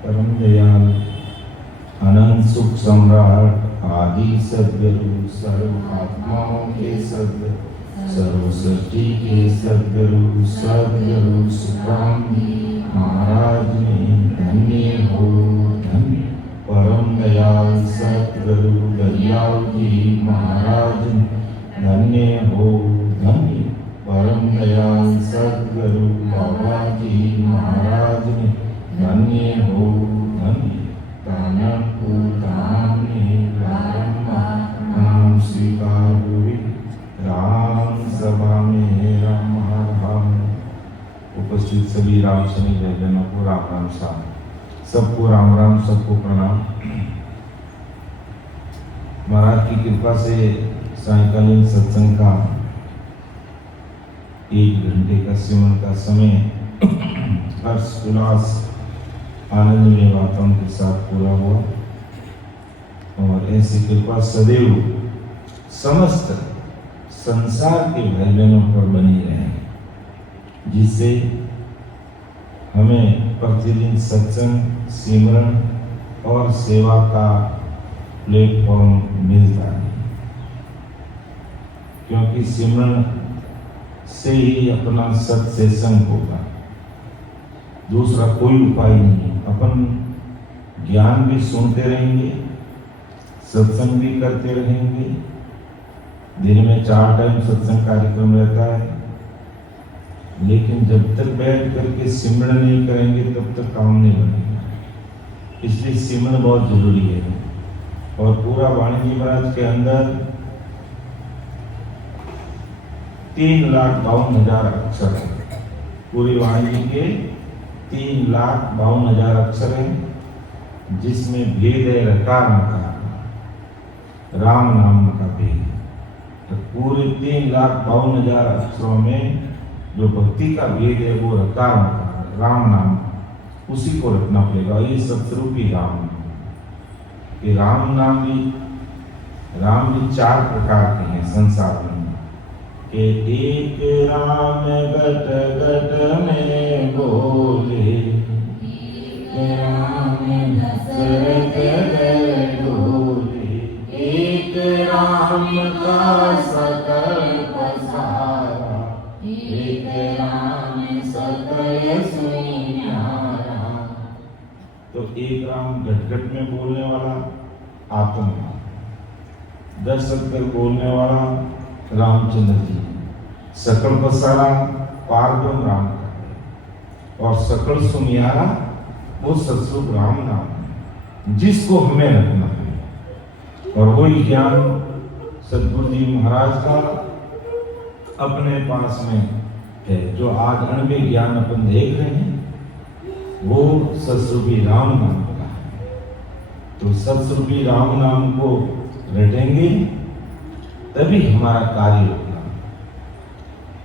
परम दयाल अनंत सुख सम्राट आदि सद्गुरु सर्व आत्माओं के सद्गुरु सर्व सृष्टि के सद्गुरु सद्गुरु सुखराम जी महाराज ने धन्य हो धन्य। परम दयाल सद्गुरु दयाल जी महाराज ने धन्य हो धन्य। परम दयाल सद्गुरु बाबा जी महाराज ने धन्य हो धन्य। नाम स्वीकार हुई राम सभा में राम राम। उपस्थित सभी राम सैनिक भाइयों को राम राम साहब, सबको राम राम, सबको प्रणाम। महाराज की कृपा से सायंकालीन सत्संग का 1 घंटे का सिमरन का समय हर्ष उल्लास आनंदमय वातावरण के साथ पूरा हुआ और ऐसी कृपा सदैव समस्त संसार के भाई बहनों पर बनी रहे, जिससे हमें प्रतिदिन सत्संग सिमरन और सेवा का प्लेटफॉर्म मिलता है। क्योंकि सिमरन से ही अपना सत्य संग होगा, दूसरा कोई उपाय नहीं। अपन ज्ञान भी सुनते रहेंगे, सत्संग भी करते रहेंगे। दिन में 4 टाइम सत्संग कार्यक्रम रहता है, लेकिन जब तक बैठ करके सिमरन नहीं करेंगे तब तक काम नहीं बनेगा। इसलिए सिमरन बहुत जरूरी है। और पूरा वाणी जी महाराज के अंदर 3,52,000 अक्षर है। पूरी वाणी जी के 3,52,000 अक्षर हैं, जिसमें भेद है रकार का, राम नाम का भेद। तो पूरे 3,52,000 अक्षरों में जो भक्ति का भेद है वो रकार का, राम नाम, उसी को रखना पड़ेगा। ये सतरूपी राम नाम। ये राम भी 4 प्रकार के हैं संसार में। के एक राम घट घट में बोले, राम दशरथ डोले, एक राम का सकल पसारा, एक राम सकल सुनिहारा। तो एक राम घट घट में बोलने वाला आत्मा, दशरथ कर बोलने वाला रामचंद्र जी, सकल पसारा पारब्रह्म राम का है, और सकल सुनियारा वो सत्स्वरूप राम नाम है, जिसको हमें रखना है। और वही ज्ञान सद्गुरु जी महाराज का अपने पास में है, जो आज अणुमेय ज्ञान अपन देख रहे हैं, वो सत्स्वरूपी राम नाम का है। तो सत्स्वरूपी राम नाम को रटेंगे तभी हमारा कार्य होगा।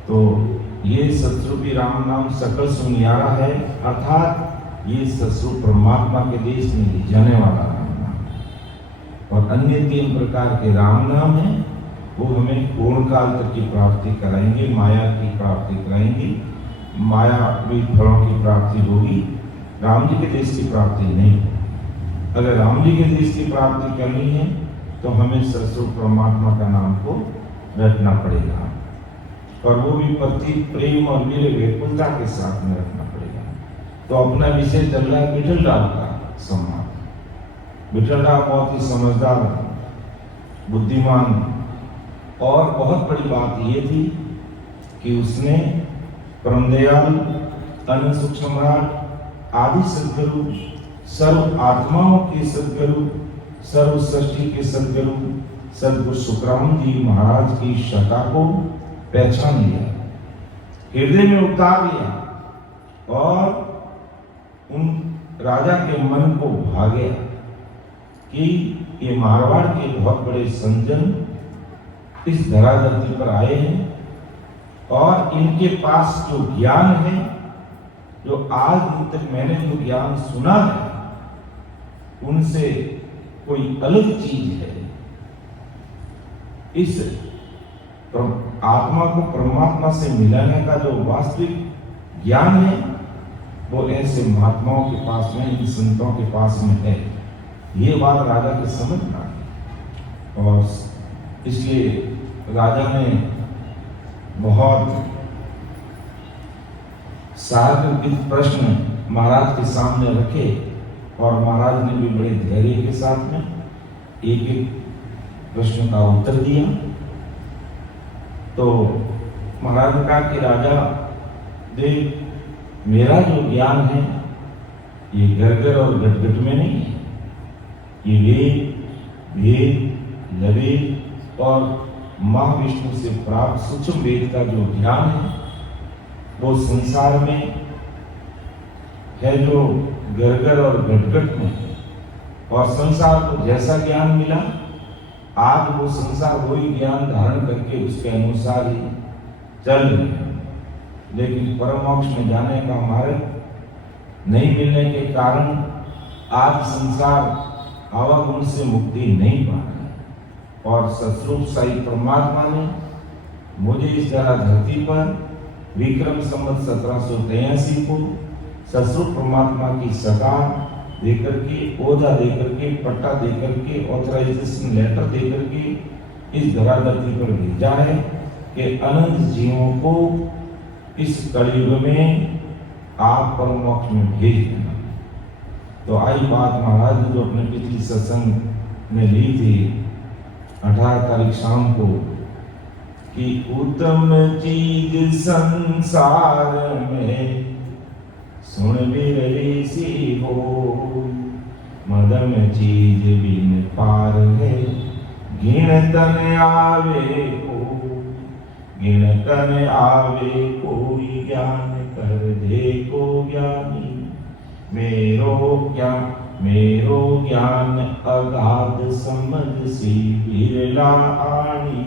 तो ये सत्स्वरूपी राम नाम सकल सुनियारा है, अर्थात ये सत्स्वरूप परमात्मा के देश में ले जाने वाला राम नाम है। और अन्य 3 प्रकार के राम नाम है, वो हमें पूर्ण काल तक की प्राप्ति कराएंगे, माया की प्राप्ति कराएंगे। मायावी फलों की प्राप्ति होगी, राम जी के देश की प्राप्ति नहीं। अगर राम जी के देश की प्राप्ति करनी है तो हमें सत्स्वरूप परमात्मा का नाम को रखना पड़ेगा, और वो भी पति प्रेम और मेरे व्याकुलता के साथ में रखना पड़ेगा। तो अपना विषय चल रहा है विठल राम का सम्मान। विठल राम बहुत ही समझदार, बुद्धिमान, और बहुत बड़ी बात ये थी कि उसने परम दयाल अनंत सुख सम्राट आदि सद्गुरु, सर्व आत्माओं के सद्गुरु, सर्व सृष्टि के सद्गुरु सद्गुरु सुखराम जी महाराज की शता को पहचान लिया, हृदय में उतार लिया, और उन राजा के मन को भा गया कि ये मारवाड़ के बहुत बड़े संजन इस धरा धरती पर आए हैं, और इनके पास जो ज्ञान है, जो आज दिन तक मैंने जो ज्ञान सुना है, उनसे कोई अलग चीज है। इस आत्मा को परमात्मा से मिलाने का जो वास्तविक ज्ञान है, वो ऐसे महात्माओं के पास में, इन संतों के पास में है। ये बात राजा के समझ में आई और इसलिए राजा ने बहुत सार्वजनिक प्रश्न महाराज के सामने रखे और महाराज ने भी बड़े धैर्य के साथ में एक एक प्रश्न का उत्तर दिया। तो महाराज ने कहा कि राजा देव, मेरा जो ज्ञान है ये घर और घट में नहीं है, ये वेद लवेद और माँ विष्णु से प्राप्त सूक्ष्म वेद का जो ज्ञान है वो संसार में है, जो घर और घट में है। और संसार को जैसा ज्ञान मिला, आज वो संसार वही ज्ञान धारण करके उसके अनुसार ही चल रहे हैं। लेकिन परम मोक्ष में जाने का मार्ग नहीं मिलने के कारण आज संसार आवागमन से मुक्ति नहीं पा रहा। और सतरूप साई परमात्मा ने मुझे इस जरा धरती पर विक्रम संवत 1783 को सतरूप परमात्मा की सकार देकर के, ओहदा देकर के, पट्टा देकर के, ऑथराइजेशन लेटर देकर के इस धरा धरती पर भेजा है कि अनंत जीवों को इस कलयुग में आप परम मोक्ष में भेज देना। तो आई बात महाराज ने जो अपने पिछली सत्संग में ली थी 18 तारीख शाम को कि उत्तम चीज संसार में सुन बिरली सी हो, मदम चीज बिन पार है, गिन तन आवे को, गिन तन आवे कोई, ज्ञान कर दे को ज्ञानी, मेरो ज्ञान अगाध समझ सी बिरला आनी,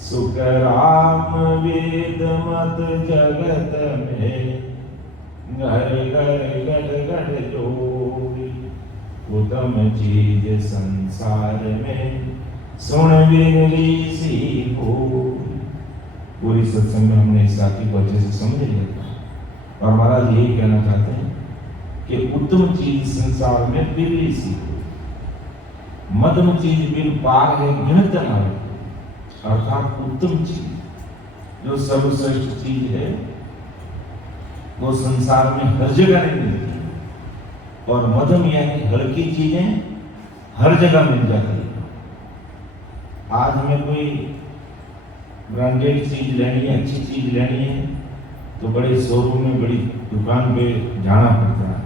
सुख राम वेद मत जगत में, घर घर गढ़ गढ़ जोड़ी, उत्तम चीज संसार में सुन बिरली सी हो। पूरी सत्संग में हमने इस साथी को अच्छे से समझ लिया था और महाराज यही कहना चाहते हैं कि उत्तम चीज संसार में बिरली सी हो, मध्यम चीज बिन पार है, गिनत न आवे। अर्थात उत्तम चीज जो सर्वश्रेष्ठ चीज है वो संसार में हर जगह नहीं मिलती और मध्यम यानी हल्की चीजें हर जगह मिल जाती है। आज हमें कोई ब्रांडेड चीज लेनी है, अच्छी चीज लेनी है तो बड़े शोरूम में, बड़ी दुकान पे जाना पड़ता है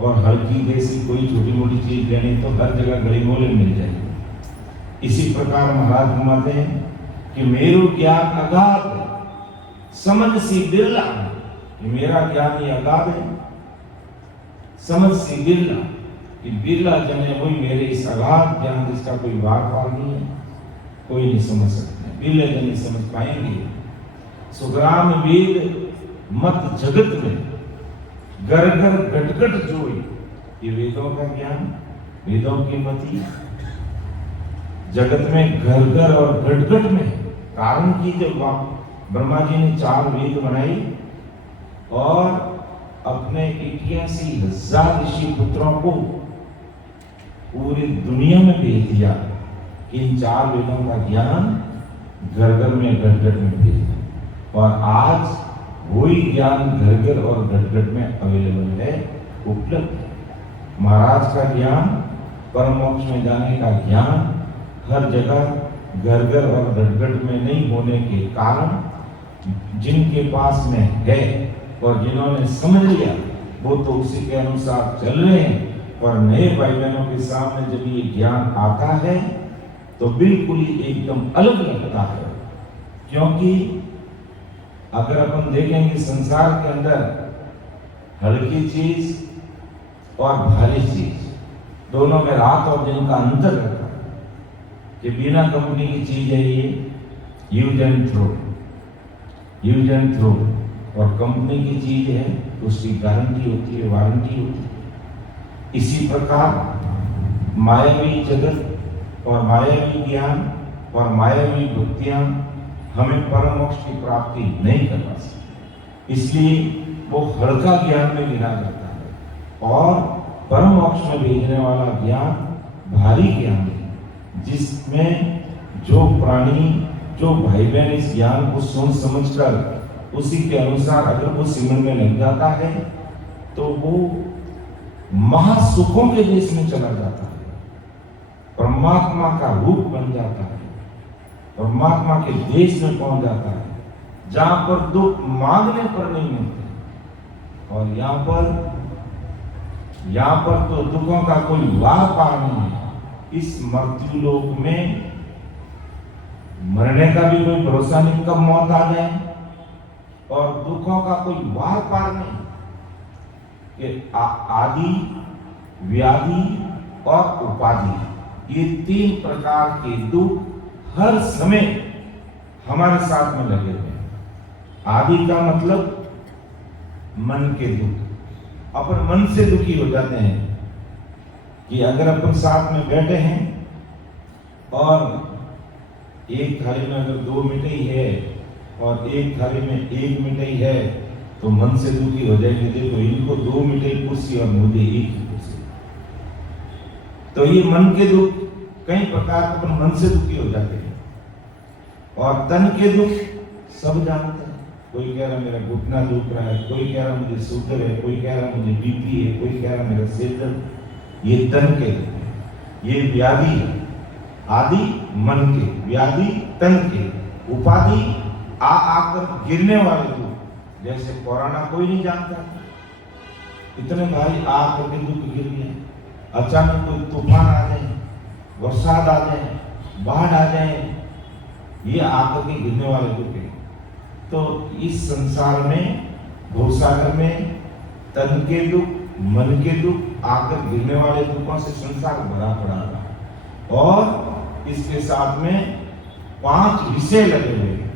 और हल्की जैसी कोई छोटी मोटी चीज लेनी तो हर जगह गली मोहल्ले मिल जाएगी। इसी प्रकार महाराज घुमाते हैं कि मेरो ज्ञान अगाध समझ सी बिरला, मेरा ज्ञान ये अगाध है, समझ सी बिरला, कि बिरला जने वही मेरे इस अगाध ज्ञान जिसका कोई वार पार नहीं है, कोई नहीं समझ सकते, बिरले जने समझ पाएंगे। सुग्राम वेद मत जगत में, घर घर घट घट जोई, ये वेदों का ज्ञान, वेदों की मति जगत में घर घर और घट घट में। कारण की जब ब्रह्मा जी ने 4 वेद बनाई और अपने 81,000 ऋषि पुत्रों को पूरी दुनिया में भेज दिया, इन 4 वेदों का ज्ञान घर घर में घट घट में भेज दिया और आज वही ज्ञान घर घर और घट घट में अवेलेबल है, उपलब्ध है। महाराज का ज्ञान, परम मोक्ष में जाने का ज्ञान हर जगह घर घर और घट घट में नहीं होने के कारण जिनके पास में है और जिन्होंने समझ लिया वो तो उसी के अनुसार चल रहे हैं। और नए भाई बहनों के सामने जब ये ज्ञान आता है तो बिल्कुल ही एकदम अलग लगता है, क्योंकि अगर अपन देखेंगे संसार के अंदर हल्की चीज और भारी चीज दोनों में रात और दिन का अंतर रहता है कि बिना कंपनी की चीज है ये use and throw, use and throw, और कंपनी की चीज है उसकी गारंटी होती है, वारंटी होती है। इसी प्रकार मायावी जगत और मायावी ज्ञान और मायावी भक्तियां हमें परम मोक्ष की प्राप्ति नहीं करवा सकती। इसलिए वो हल्का ज्ञान में गिना जाता है और परम मोक्ष में भेजने वाला ज्ञान भारी ज्ञान है, जिसमें जो प्राणी, जो भाई बहन इस ज्ञान को सुन समझकर उसी के अनुसार अगर वो सिमरन में लग जाता है तो वो महासुखों के देश में चला जाता है, परमात्मा का रूप बन जाता है, परमात्मा के देश में पहुंच जाता है, जहां पर दुख मांगने पर नहीं मिलते। और यहाँ पर तो दुखों का कोई वार पार नहीं है। इस मृत्यु लोक में मरने का भी कोई भरोसा नहीं, कब मौत आ जाए, और दुखों का कोई वार पार नहीं कि आदि, व्याधि और उपाधि, ये 3 प्रकार के दुख हर समय हमारे साथ में लगे हुए हैं। आदि का मतलब मन के दुख, अपन मन से दुखी हो जाते हैं कि अगर अपन साथ में बैठे हैं और एक थाली में अगर 2 मिठाई है और एक थाली में 1 मिठाई है तो मन से दुखी हो जाएंगे, देखो इनको 2 मिठाई कुर्सी और मुझे 1 ही कुर्सी। तो ये मन के दुख कई प्रकार अपन मन से दुखी हो जाते हैं। और तन के दुख सब जानते हैं, कोई कह रहा मेरा घुटना दुख रहा है, कोई कह रहा मुझे शुगर है, कोई कह रहा मुझे बीपी है, कोई कह रहा मेरा सिर दर्द। ये तन के दुख है, ये व्याधि है। आदि मन के, व्याधि तन के, उपाधि आकर गिरने वाले दुख। जैसे कोरोना कोई नहीं जानता, इतने भाई आकर के दुख गिर गए, अचानक कोई तूफान आ जाए, बरसात आ जाए, बाढ़ आ जाए, ये आकर के गिरने वाले दुख है। तो इस संसार में, भवसागर में तन के दुख, मन के दुख आकर गिरने वाले दुखों से संसार भरा पड़ा है। और इसके साथ में 5 विषय लगे हुए हैं,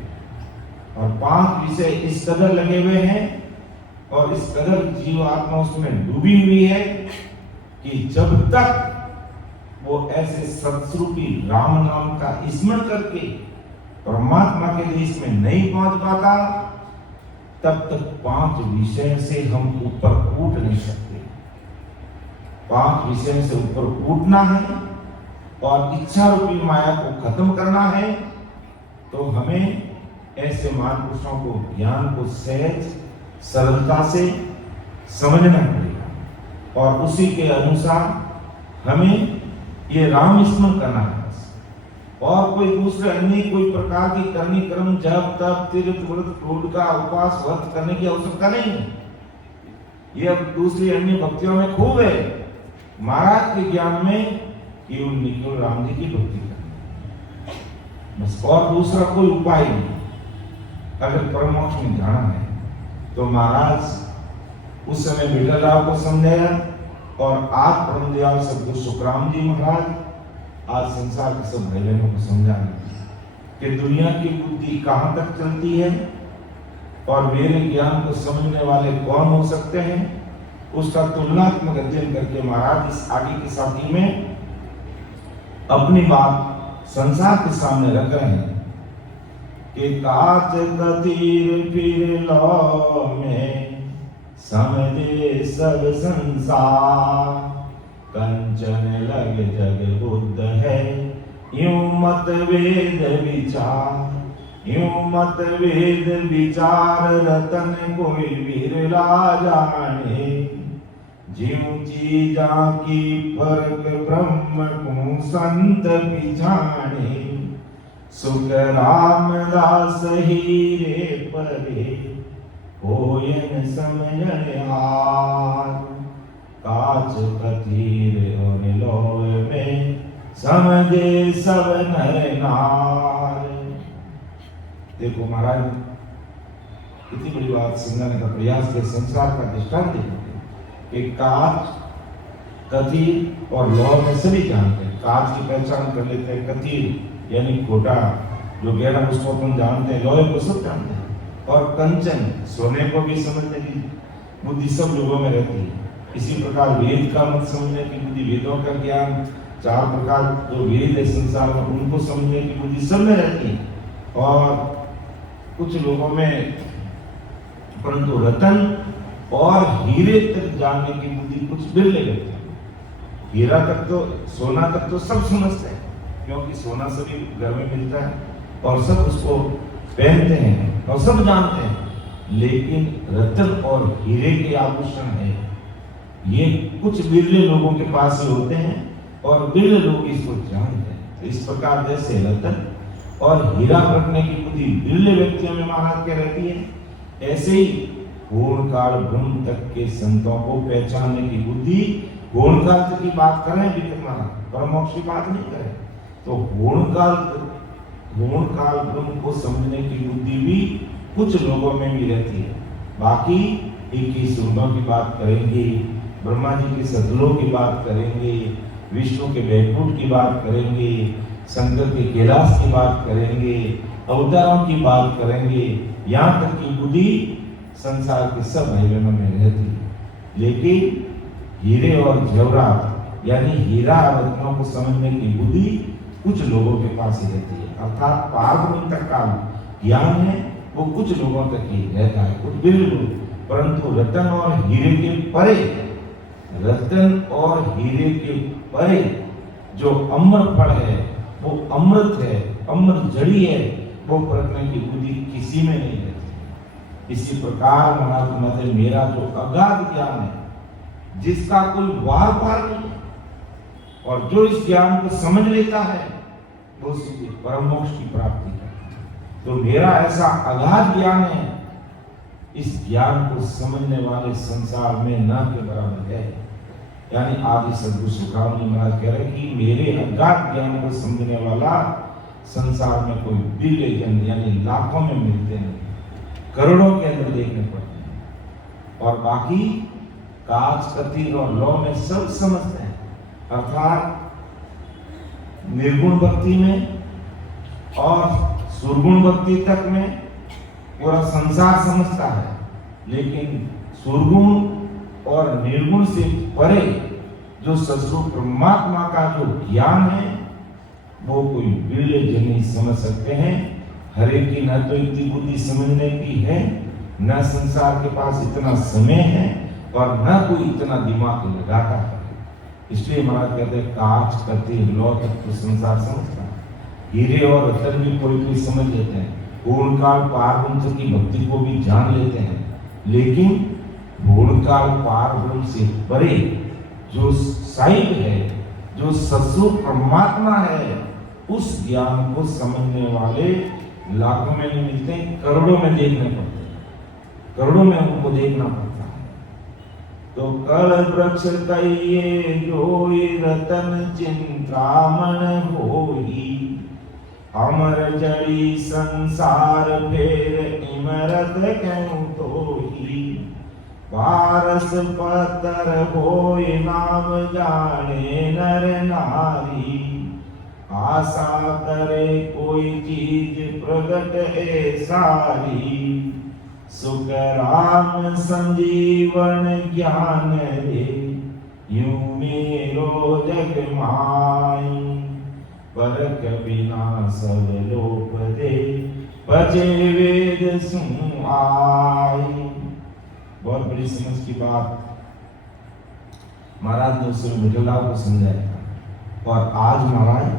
और 5 विषय इस कदर लगे हुए हैं और इस कदर जीवात्मा उसमें डूबी हुई है कि जब तक वो ऐसे सत्स्वरूपी राम नाम का स्मरण करके परमात्मा के देश में नहीं पहुंच पाता, तब तक 5 विषय से हम ऊपर उठ नहीं सकते। 5 विषय से ऊपर उठना है और इच्छा रूपी माया को खत्म करना है, तो हमें ऐसे महापुरुषों को ज्ञान को सहज सरलता से समझना पड़ेगा और उसी के अनुसार हमें ये राम स्मरण करना है। और कोई दूसरे अन्य कोई प्रकार की करनी कर्म, जब तब तीर्थ व्रत क्रोध का उपवास व्रत करने की आवश्यकता नहीं है। ये अब दूसरी अन्य भक्तियों में खूब है, महाराज के ज्ञान में केवल निकल राम जी की भक्ति करनी बस, और दूसरा कोई उपाय नहीं। अगर परम मोक्ष में जाना है तो महाराज उस समय विठल राव को समझाया, और आज परम दयाल सद्गुरु सुखराम जी महाराज आज संसार के सब भाई बहनों को समझा रहे हैं कि दुनिया की बुद्धि कहाँ तक चलती है और मेरे ज्ञान को समझने वाले कौन हो सकते हैं। उसका तुलनात्मक अध्ययन करके महाराज इस आगे की साथी में अपनी बात संसार के सामने रख रहे हैं कि काच कतीर फिर लो में समझे सब संसार, कंचन लग जग बुद्ध है यूं मत वेद विचार, यूं मत वेद विचार रतन कोई बिरला जाने, ज्यों चीजा की फर्क ब्रह्म को संत पिछाने, सुख रामदास हीरे परे होयन समझन हार, काच कतीर और लोय में समझे सब नर नार। देखो महाराज कितनी बड़ी बात समझाने का प्रयास किया, संसार का दृष्टांत देखो कि काच, कतीर और लौह में सभी जानते हैं। काच की पहचान कर लेते हैं, कतीर यानी खोटा जो गहरा उसको अपन जानते हैं, लोहे को सब जानते हैं, और कंचन सोने को भी समझने की बुद्धि सब लोगों में रहती है। इसी प्रकार वेद का मत समझने की बुद्धि, वेदों का ज्ञान, 4 प्रकार जो वेद है संसार में उनको समझने की बुद्धि सब में रहती है। और कुछ लोगों में परंतु रतन और हीरे तक जानने की बुद्धि कुछ बिरले व्यक्ति में। हीरा तक तो, सोना तक तो सब समझते हैं, क्योंकि सोना सभी घर में मिलता है और सब उसको पहनते हैं और सब जानते हैं। लेकिन रत्न और हीरे के आभूषण है, ये कुछ बिरले लोगों के पास ही होते हैं और बिरले लोग इसको जानते हैं। तो इस प्रकार जैसे रत्न और हीरा रखने की बुद्धि बिरले व्यक्तियों में महाराज क्या रहती है, ऐसे ही पूर्ण काल ब्रह्म तक के संतों को पहचानने की बुद्धि, पूर्ण काल तक की बात करें अभी तक महाराज, परमोक्ष की बात नहीं करें, तो पूर्ण काल ब्रह्म को समझने की बुद्धि भी कुछ लोगों में भी रहती है। बाकी 21 रूपों की बात करेंगे, ब्रह्मा जी के सतलोक की बात करेंगे, विष्णु के वैकुंठ की बात करेंगे, शंकर के कैलाश की बात करेंगे, अवतारों की बात करेंगे, यहाँ तक की बुद्धि संसार के सब भाई बहनों में रहती है। लेकिन हीरे और जवाहरात यानी हीरा रत्नों को समझने की बुद्धि कुछ लोगों के पास ही रहती है, अर्थात पारब्रह्म तक का ज्ञान है वो कुछ लोगों तक ही रहता है, कुछ बिल्कुल। परंतु रत्न और हीरे के परे, रत्न और हीरे के परे जो अमर फल है, वो अमृत है, अमृत जड़ी है, वो परखने की बुद्धि किसी में नहीं रहती। इसी प्रकार महाराज मते मेरा जो अगाध ज्ञान है, जिसका कोई वार पार नहीं है, और जो इस ज्ञान को समझ लेता है वो सीधे परम मोक्ष की प्राप्ति करता है। तो मेरा ऐसा अगाध ज्ञान है, इस ज्ञान को समझने वाले संसार में न के बराबर है। यानी आदि सद्गुरु सुखावनी महाराज कह रहे कि मेरे अगाध ज्ञान को समझने वाला संसार में कोई बिलियन यानी लाखों में मिलते नहीं, करोड़ों के अंदर देखने पड़ते हैं। और बाकी काज कतिर और लौ में सब समझते हैं, अर्थात निर्गुण भक्ति में और सुरगुण भक्ति तक में पूरा संसार समझता है। लेकिन सुरगुण और निर्गुण से परे जो सद्गुरु परमात्मा का जो ज्ञान है वो कोई बिरले जन नहीं समझ सकते हैं। हर एक की न तो इतनी बुद्धि समझने की है, न संसार के पास इतना समय है, और न कोई इतना दिमाग लगाता है। इसलिए महाराज कहते हैं काज करते लौ तक तो संसार समझता है, हीरे और रत्न भी कोई समझ लेते हैं, पूर्ण काल पार ब्रह्म की भक्ति को भी जान लेते हैं। लेकिन पूर्ण काल पार ब्रह्म से परे जो साइड है, जो सत्सु परमात्मा है, उस ज्ञान को समझने वाले लाखों में नहीं मिलते, करोड़ों में देखने पड़ते हैं, करोड़ों में उनको देखना पड़ता है। तो कल वृक्ष कहिए जोई रतन चिंतामण होई, अमर जड़ी संसार फेर इमरत क्यों तोही, पारस पतर होय नाम जाने नर नारी, आशा करे कोई चीज प्रगट ए सारी, सुख राम संजीवन ज्ञान रे, यूं मेरो जग माई, परख बिना सब लोप दे, बचे वेद सुन आई। बहुत बड़ी समझ की बात महाराज ने उसमें मिठला को समझाया था, और आज महाराज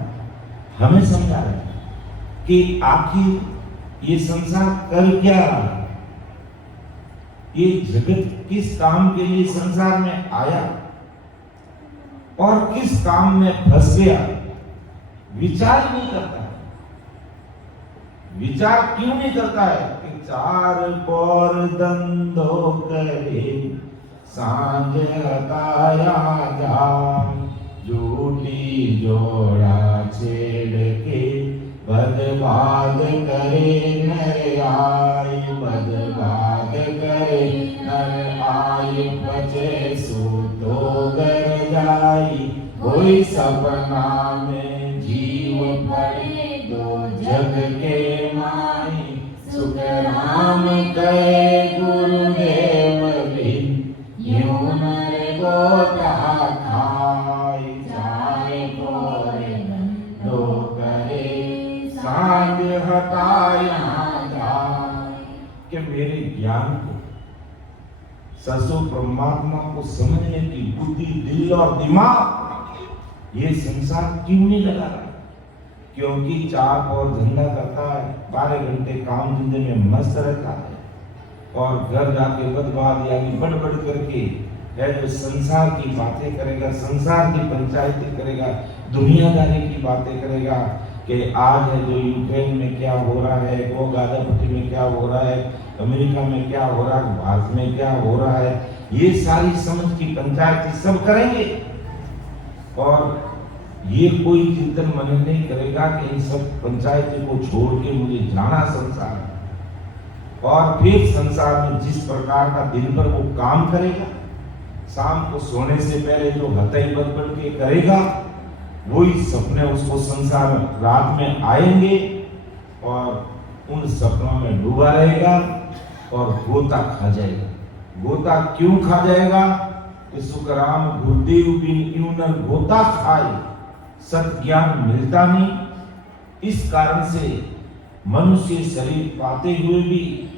हमें समझा रहे हैं कि आखिर ये संसार कर क्या रहा है, ये जगत किस काम के लिए संसार में आया और किस काम में फंस गया, विचार नहीं करता है। विचार क्यों नहीं करता है कि चार पौर दंदो करे, सांझ हताया जा, झूठी जोड़ा छेड़ के, बदबाद करे नर आय, बदबाद करे नर आय, बचे सूतो गर जाई, कोई सपना में जीव पड़े दो जग के माई, सुख राम कहे गुरुदेव बिन, यूं नर गोता खाई, जाए कोरे दो करे, सांझ हटाया जाए। कि मेरे ज्ञान को ससो परमात्मा को समझने की बुद्धि, दिल और दिमाग ये संसार क्यों नहीं लगा रहा? क्योंकि 4 और धंधा करता है, 12 घंटे काम धंधे में मस्त रहता है और घर जाके बदबाद यानी बड़ करके है जो संसार की बातें करेगा, संसार की पंचायतें करेगा, दुनियादारी की बातें करेगा कि आज है जो यूक्रेन में क्या हो रहा है, वो गाजापट्टी में क्या हो रहा है, अमेरिका में क्या हो रहा है, भारत में क्या हो रहा है, ये सारी समझ की पंचायत सब करेंगे और ये कोई चिंतन मन नहीं करेगा कि इन सब पंचायतों को छोड़ के मुझे जाना संसार में। और फिर संसार में जिस प्रकार का दिन भर वो काम करेगा, शाम को सोने से पहले जो हथई बदबड़ के करेगा, वही सपने उसको संसार में रात में आएंगे और उन सपनों में डूबा रहेगा और गोता खा जाएगा। गोता क्यों खा जाएगा? कि सुखराम गुरुदेव बिन यूं न गोता खाए, सत ज्ञान मिलता नहीं। इस कारण से मनुष्य शरीर पाते हुए भी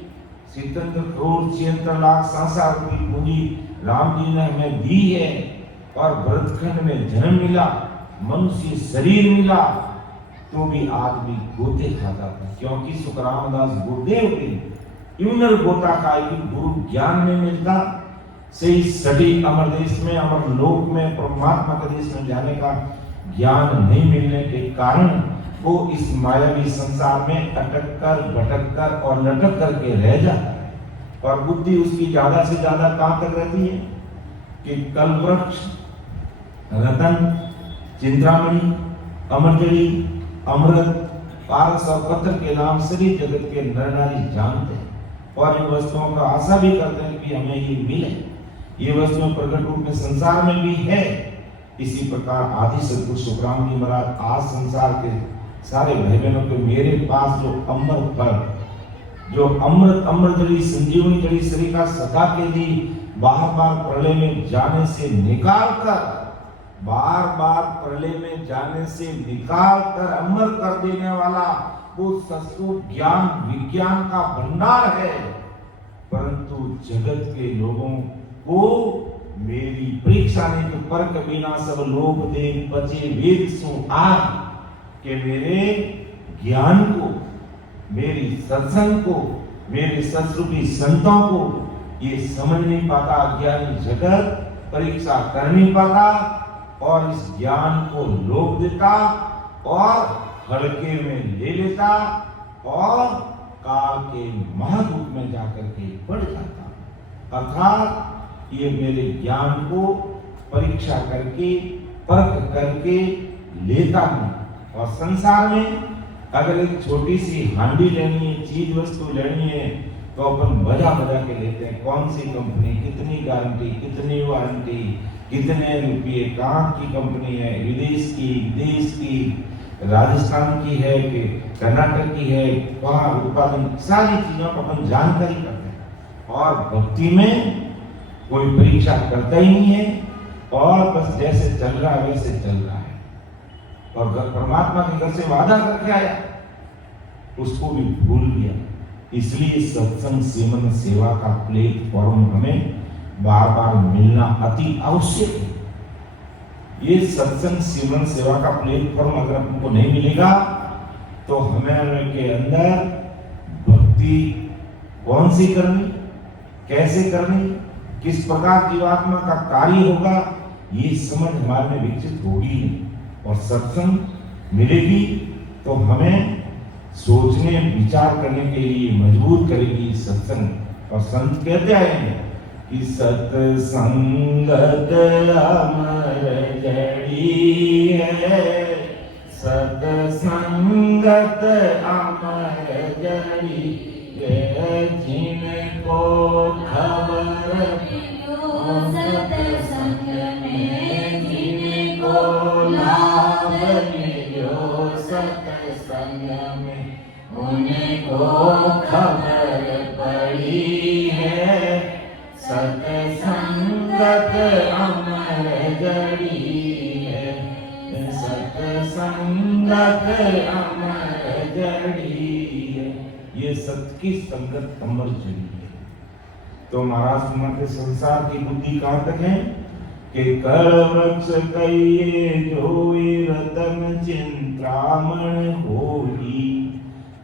77 करोड़ 76 लाख संसार की पूंजी राम जी ने हमें दी है और भरतखंड में जन्म मिला, मनुष्य शरीर मिला, तो भी आदमी गोते खाता था। क्योंकि सुखरामदास गुरुदेव भी यूनर गोता खाए कि गुरु ज्ञान नहीं मिलता, से सभी अमर देश में, अमर लोक में, परमात्मा के देश में जाने का ज्ञान नहीं मिलने के कारण वो इस मायावी संसार में अटक कर, भटक कर और लटक करके रह जाता है। और बुद्धि उसकी ज्यादा से ज्यादा कहां तक रहती है कि कल्पवृक्ष, रतन, चिंतामणि, अमरजड़ी, अमृत, पारस और पत्थर के नाम सभी जगत के नर नारी जानते हैं और इन वस्तुओं का आशा भी करते हैं कि हमें ये मिले। ये वस्तुएं प्रकट रूप में संसार में भी है। इसी प्रकार आदि सदगुरु सुखराम जी महाराज आज संसार के सारे भाई बहनों को मेरे पास जो अमृत फल, जो अमृत जड़ी, संजीवनी जड़ी शरीर का सदा के लिए बार बार प्रलय में जाने से निकाल कर, बार बार प्रलय में जाने से निकाल कर अमर कर देने वाला वो सत्सु ज्ञान विज्ञान का भंडार है। परंतु जगत के लोगों को मेरी परीक्षा नहीं तो परक बिना सब लोग दे बचे वेद सो आग के मेरे ज्ञान को, मेरी सत्संग को, मेरे सत्सुखी संतों को ये समझ नहीं पाता। ज्ञानी जगत परीक्षा कर नहीं पाता और इस ज्ञान को लोभ देता और हल्के में ले लेता और काल के महादूत में जाकर के बढ़ जाता। अर्थात ये मेरे ज्ञान को परीक्षा करके, परख करके लेता हूं। और संसार में अगर एक छोटी सी हांडी लेनी है, चीज वस्तु लेनी है, तो अपन बजा के लेते हैं। कौन सी कंपनी, कितनी गारंटी, कितनी वारंटी, कितने रुपये, कहाँ की कंपनी है, विदेश की, देश की, राजस्थान की है कि कर्नाटक की है, वहाँ उत्पादन, सारी चीजों को अपन जानकारी करते हैं। और भक्ति में कोई परीक्षा करता ही नहीं है और बस जैसे चल रहा है वैसे चल रहा है। और परमात्मा के घर से वादा करके आया, उसको भी भूल गया। इसलिए सत्संग सेवन सेवा का प्लेटफॉर्म हमें बार बार मिलना अति आवश्यक है। ये सत्संग सेवन सेवा का प्लेटफॉर्म अगर हमको नहीं मिलेगा तो हमें के अंदर भक्ति कौन सी करनी, कैसे करनी, किस प्रकार जीवात्मा का कार्य होगा, ये समझ हमारे में विकसित होगी नहीं। और सत्संग मिलेगी तो हमें सोचने विचार करने के लिए मजबूर करेगी सत्संग। और संत कहते आएंगे कि सत्संगत अमर जड़ी है, सत्संगत अमर जड़ी है, जिनको खबर सत्संग में, जिनको लाभ मिलो सत्संग में, उनको खबर पड़ी है, सत्संगत अमर जड़ी है, सत्संगत अमर जड़ी है। ये सत्य की संगत अमर जड़ी है। तो महाराज तुम्हारे संसार की बुद्धि कहाँ तक है कि कर वृक्ष कहिए जोई रतन चिंतामण होई,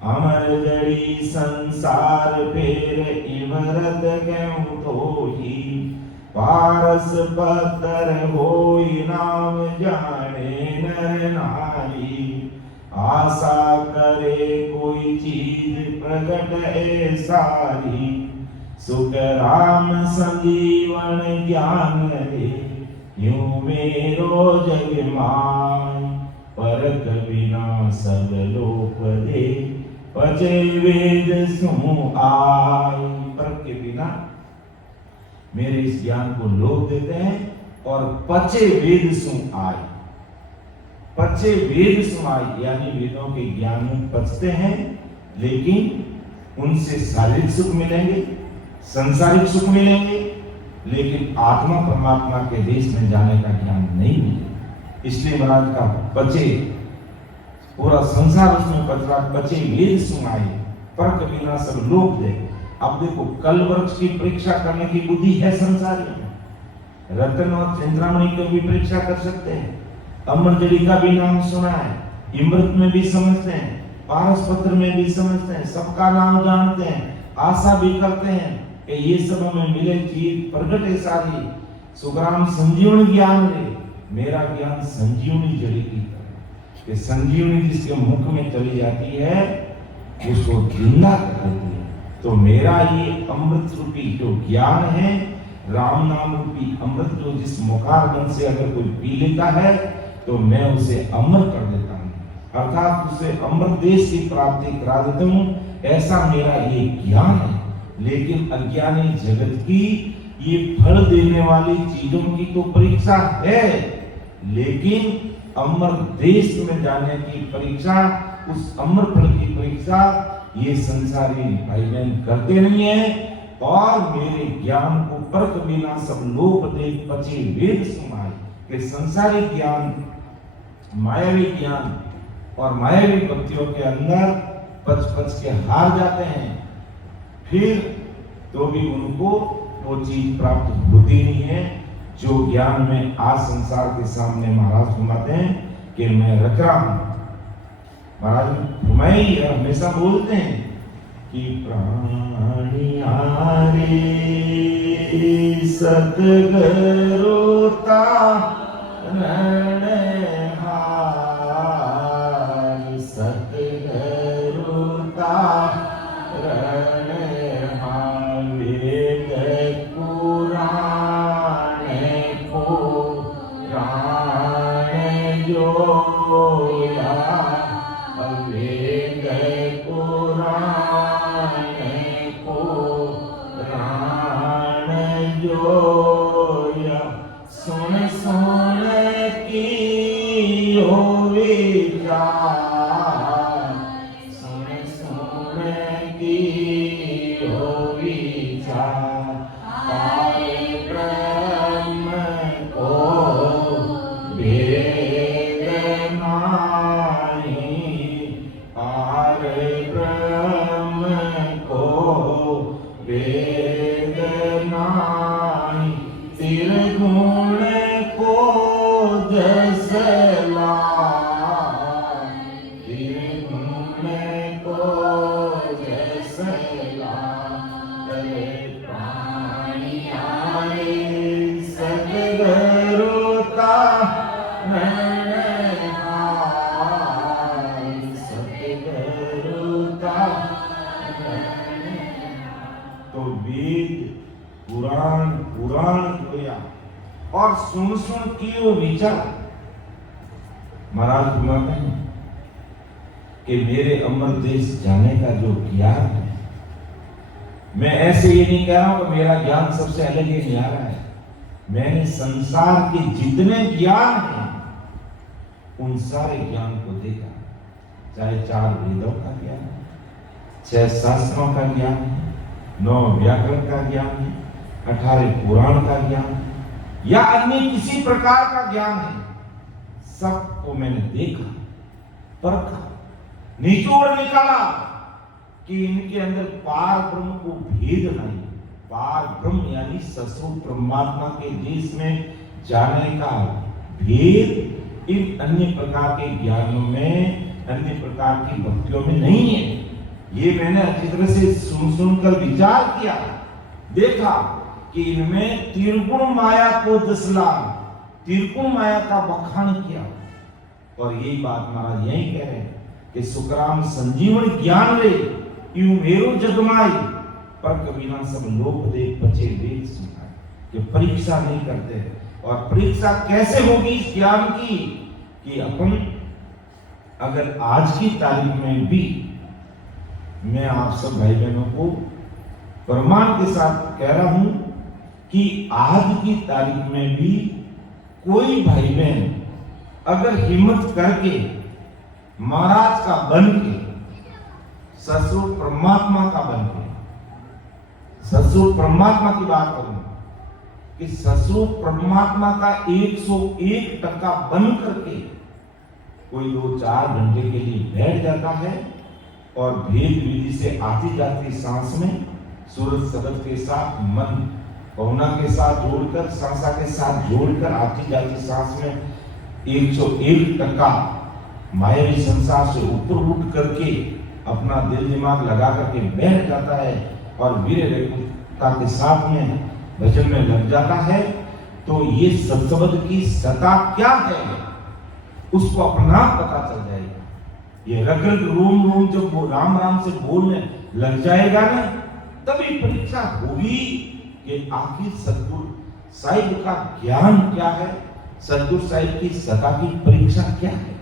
अमर जड़ी संसार फेर इमरत क्यों तोही, पारस पत्तर होई नाम जाने नर नारी, आशा करे कोई चीज प्रकट ए सारी, सुख राम संजीवन ज्ञान रे, यूं मेरो जग माय, परख बिना सब लोक दे, पचे वेद सु आय। परख के बिना मेरे इस ज्ञान को लोग देते हैं और पचे वेद सु आय, पचे वेद सु आय यानी वेदों के ज्ञान में पचते हैं, लेकिन उनसे शारीरिक सुख मिलेंगे, संसारिक सुख मिलेंगे, लेकिन आत्मा परमात्मा के देश में जाने का ज्ञान नहीं मिलेगा। इसलिए महाराज का पचे, पूरा संसार उसमें पचरा, पचे वेद सुनाए, परख बिना सब लोग दे। अब देखो कल वृक्ष की परीक्षा करने की बुद्धि है संसारियों में, रतन और चंद्रामणि की भी परीक्षा कर सकते हैं, अमर जड़ी का भी नाम सुना है, इमृत में भी समझते हैं, पारस पत्र में भी समझते हैं, सबका नाम जानते हैं, आशा भी करते हैं कि ये सब हमें मिले चीज प्रगट है सारी, सुखराम संजीवनी ज्ञान रे, मेरा ज्ञान संजीवनी जड़ी की तरह, कि संजीवनी जिसके मुख में चली जाती है उसको जिंदा कर देती है। तो मेरा ये अमृत रूपी जो ज्ञान है, राम नाम रूपी अमृत जो जिस मुखारबंद से अगर कोई पी लेता है तो मैं उसे अमर कर देता हूँ, अर्थात उसे अमृत देश की प्राप्ति करा देता हूँ, ऐसा मेरा ये ज्ञान है। लेकिन अज्ञानी जगत की ये फल देने वाली चीजों की तो परीक्षा है, लेकिन अमर देश में जाने की परीक्षा, उस अमर फल की परीक्षा ये संसारी भाई बहन करते नहीं है। और मेरे ज्ञान को परख बिना सब लोग देख पचे वेद सुनाए, कि संसारी ज्ञान, मायावी ज्ञान और मायावी भक्तियों के अंदर पच पच के हार जाते हैं, फिर तो भी उनको वो चीज प्राप्त होती नहीं है जो ज्ञान में आज संसार के सामने महाराज घुमाते हैं कि मैं रख रहा हूं। महाराज घुमाई हमेशा बोलते हैं कि प्राणिया रे सतगुरुता और सुन सुन कियो विचार। महाराज घुमाते हैं कि मेरे अमर देश जाने का जो ज्ञान है, मैं ऐसे ये नहीं कह रहा हूं कि मेरा ज्ञान सबसे अलग ही नहीं आ रहा है, मैंने संसार के जितने ज्ञान हैं उन सारे ज्ञान को देखा, चाहे 4 वेदों का ज्ञान है, 6 शास्त्रों का ज्ञान है, 9 व्याकरण का ज्ञान है, 18 पुराण का ज्ञान है, या अन्य किसी प्रकार का ज्ञान है, सबको मैंने देखा, परखा, निचोड़ निकाला कि इनके अंदर पार ब्रह्म को भेद नहीं, पार ब्रह्म यानी ससुर परमात्मा के देश में जाने का भेद इन अन्य प्रकार के ज्ञानों में, अन्य प्रकार की भक्तियों में नहीं है। ये मैंने अच्छी तरह से सुनकर विचार किया, देखा कि इनमें त्रिगुण माया को दसला, त्रिगुण माया का बखान किया। और यही बात महाराज यही कह रहे हैं कि सुखराम संजीवन ज्ञान रे यूं मेरो जगमाई, पर कभी ना सब लोग देख बचे वेद सुनाए। कि परीक्षा नहीं करते, और परीक्षा कैसे होगी इस ज्ञान की कि अपन अगर आज की तारीख में भी, मैं आप सब भाई बहनों को प्रमाण के साथ कह रहा हूं कि आज की तारीख में भी कोई भाई बहन अगर हिम्मत करके महाराज का बन के, ससुर परमात्मा का बन के, ससुर परमात्मा की बात करूं कि ससुर परमात्मा का 101% बन करके कोई 2-4 घंटे के लिए बैठ जाता है और भेद विधि से आती जाती सांस में सूरज शब्द के साथ, मन भावना के साथ जोड़कर, सांसा के साथ जोड़कर आती जाती सांस में 101% मायावी संसार से ऊपर उठ करके अपना दिल दिमाग लगा करके बैठ जाता है और वीर रेखता के साथ में भजन में लग जाता है। तो ये सत्सबद की सता क्या है उसको अपना पता चल जाएगा। ये रग रग रोम रोम जब वो राम राम से बोलने लग जाएगा ना, तभी परीक्षा होगी कि आखिर सतगुरु साहिब का ज्ञान क्या है, सतगुरु साहिब की सता की परीक्षा क्या है,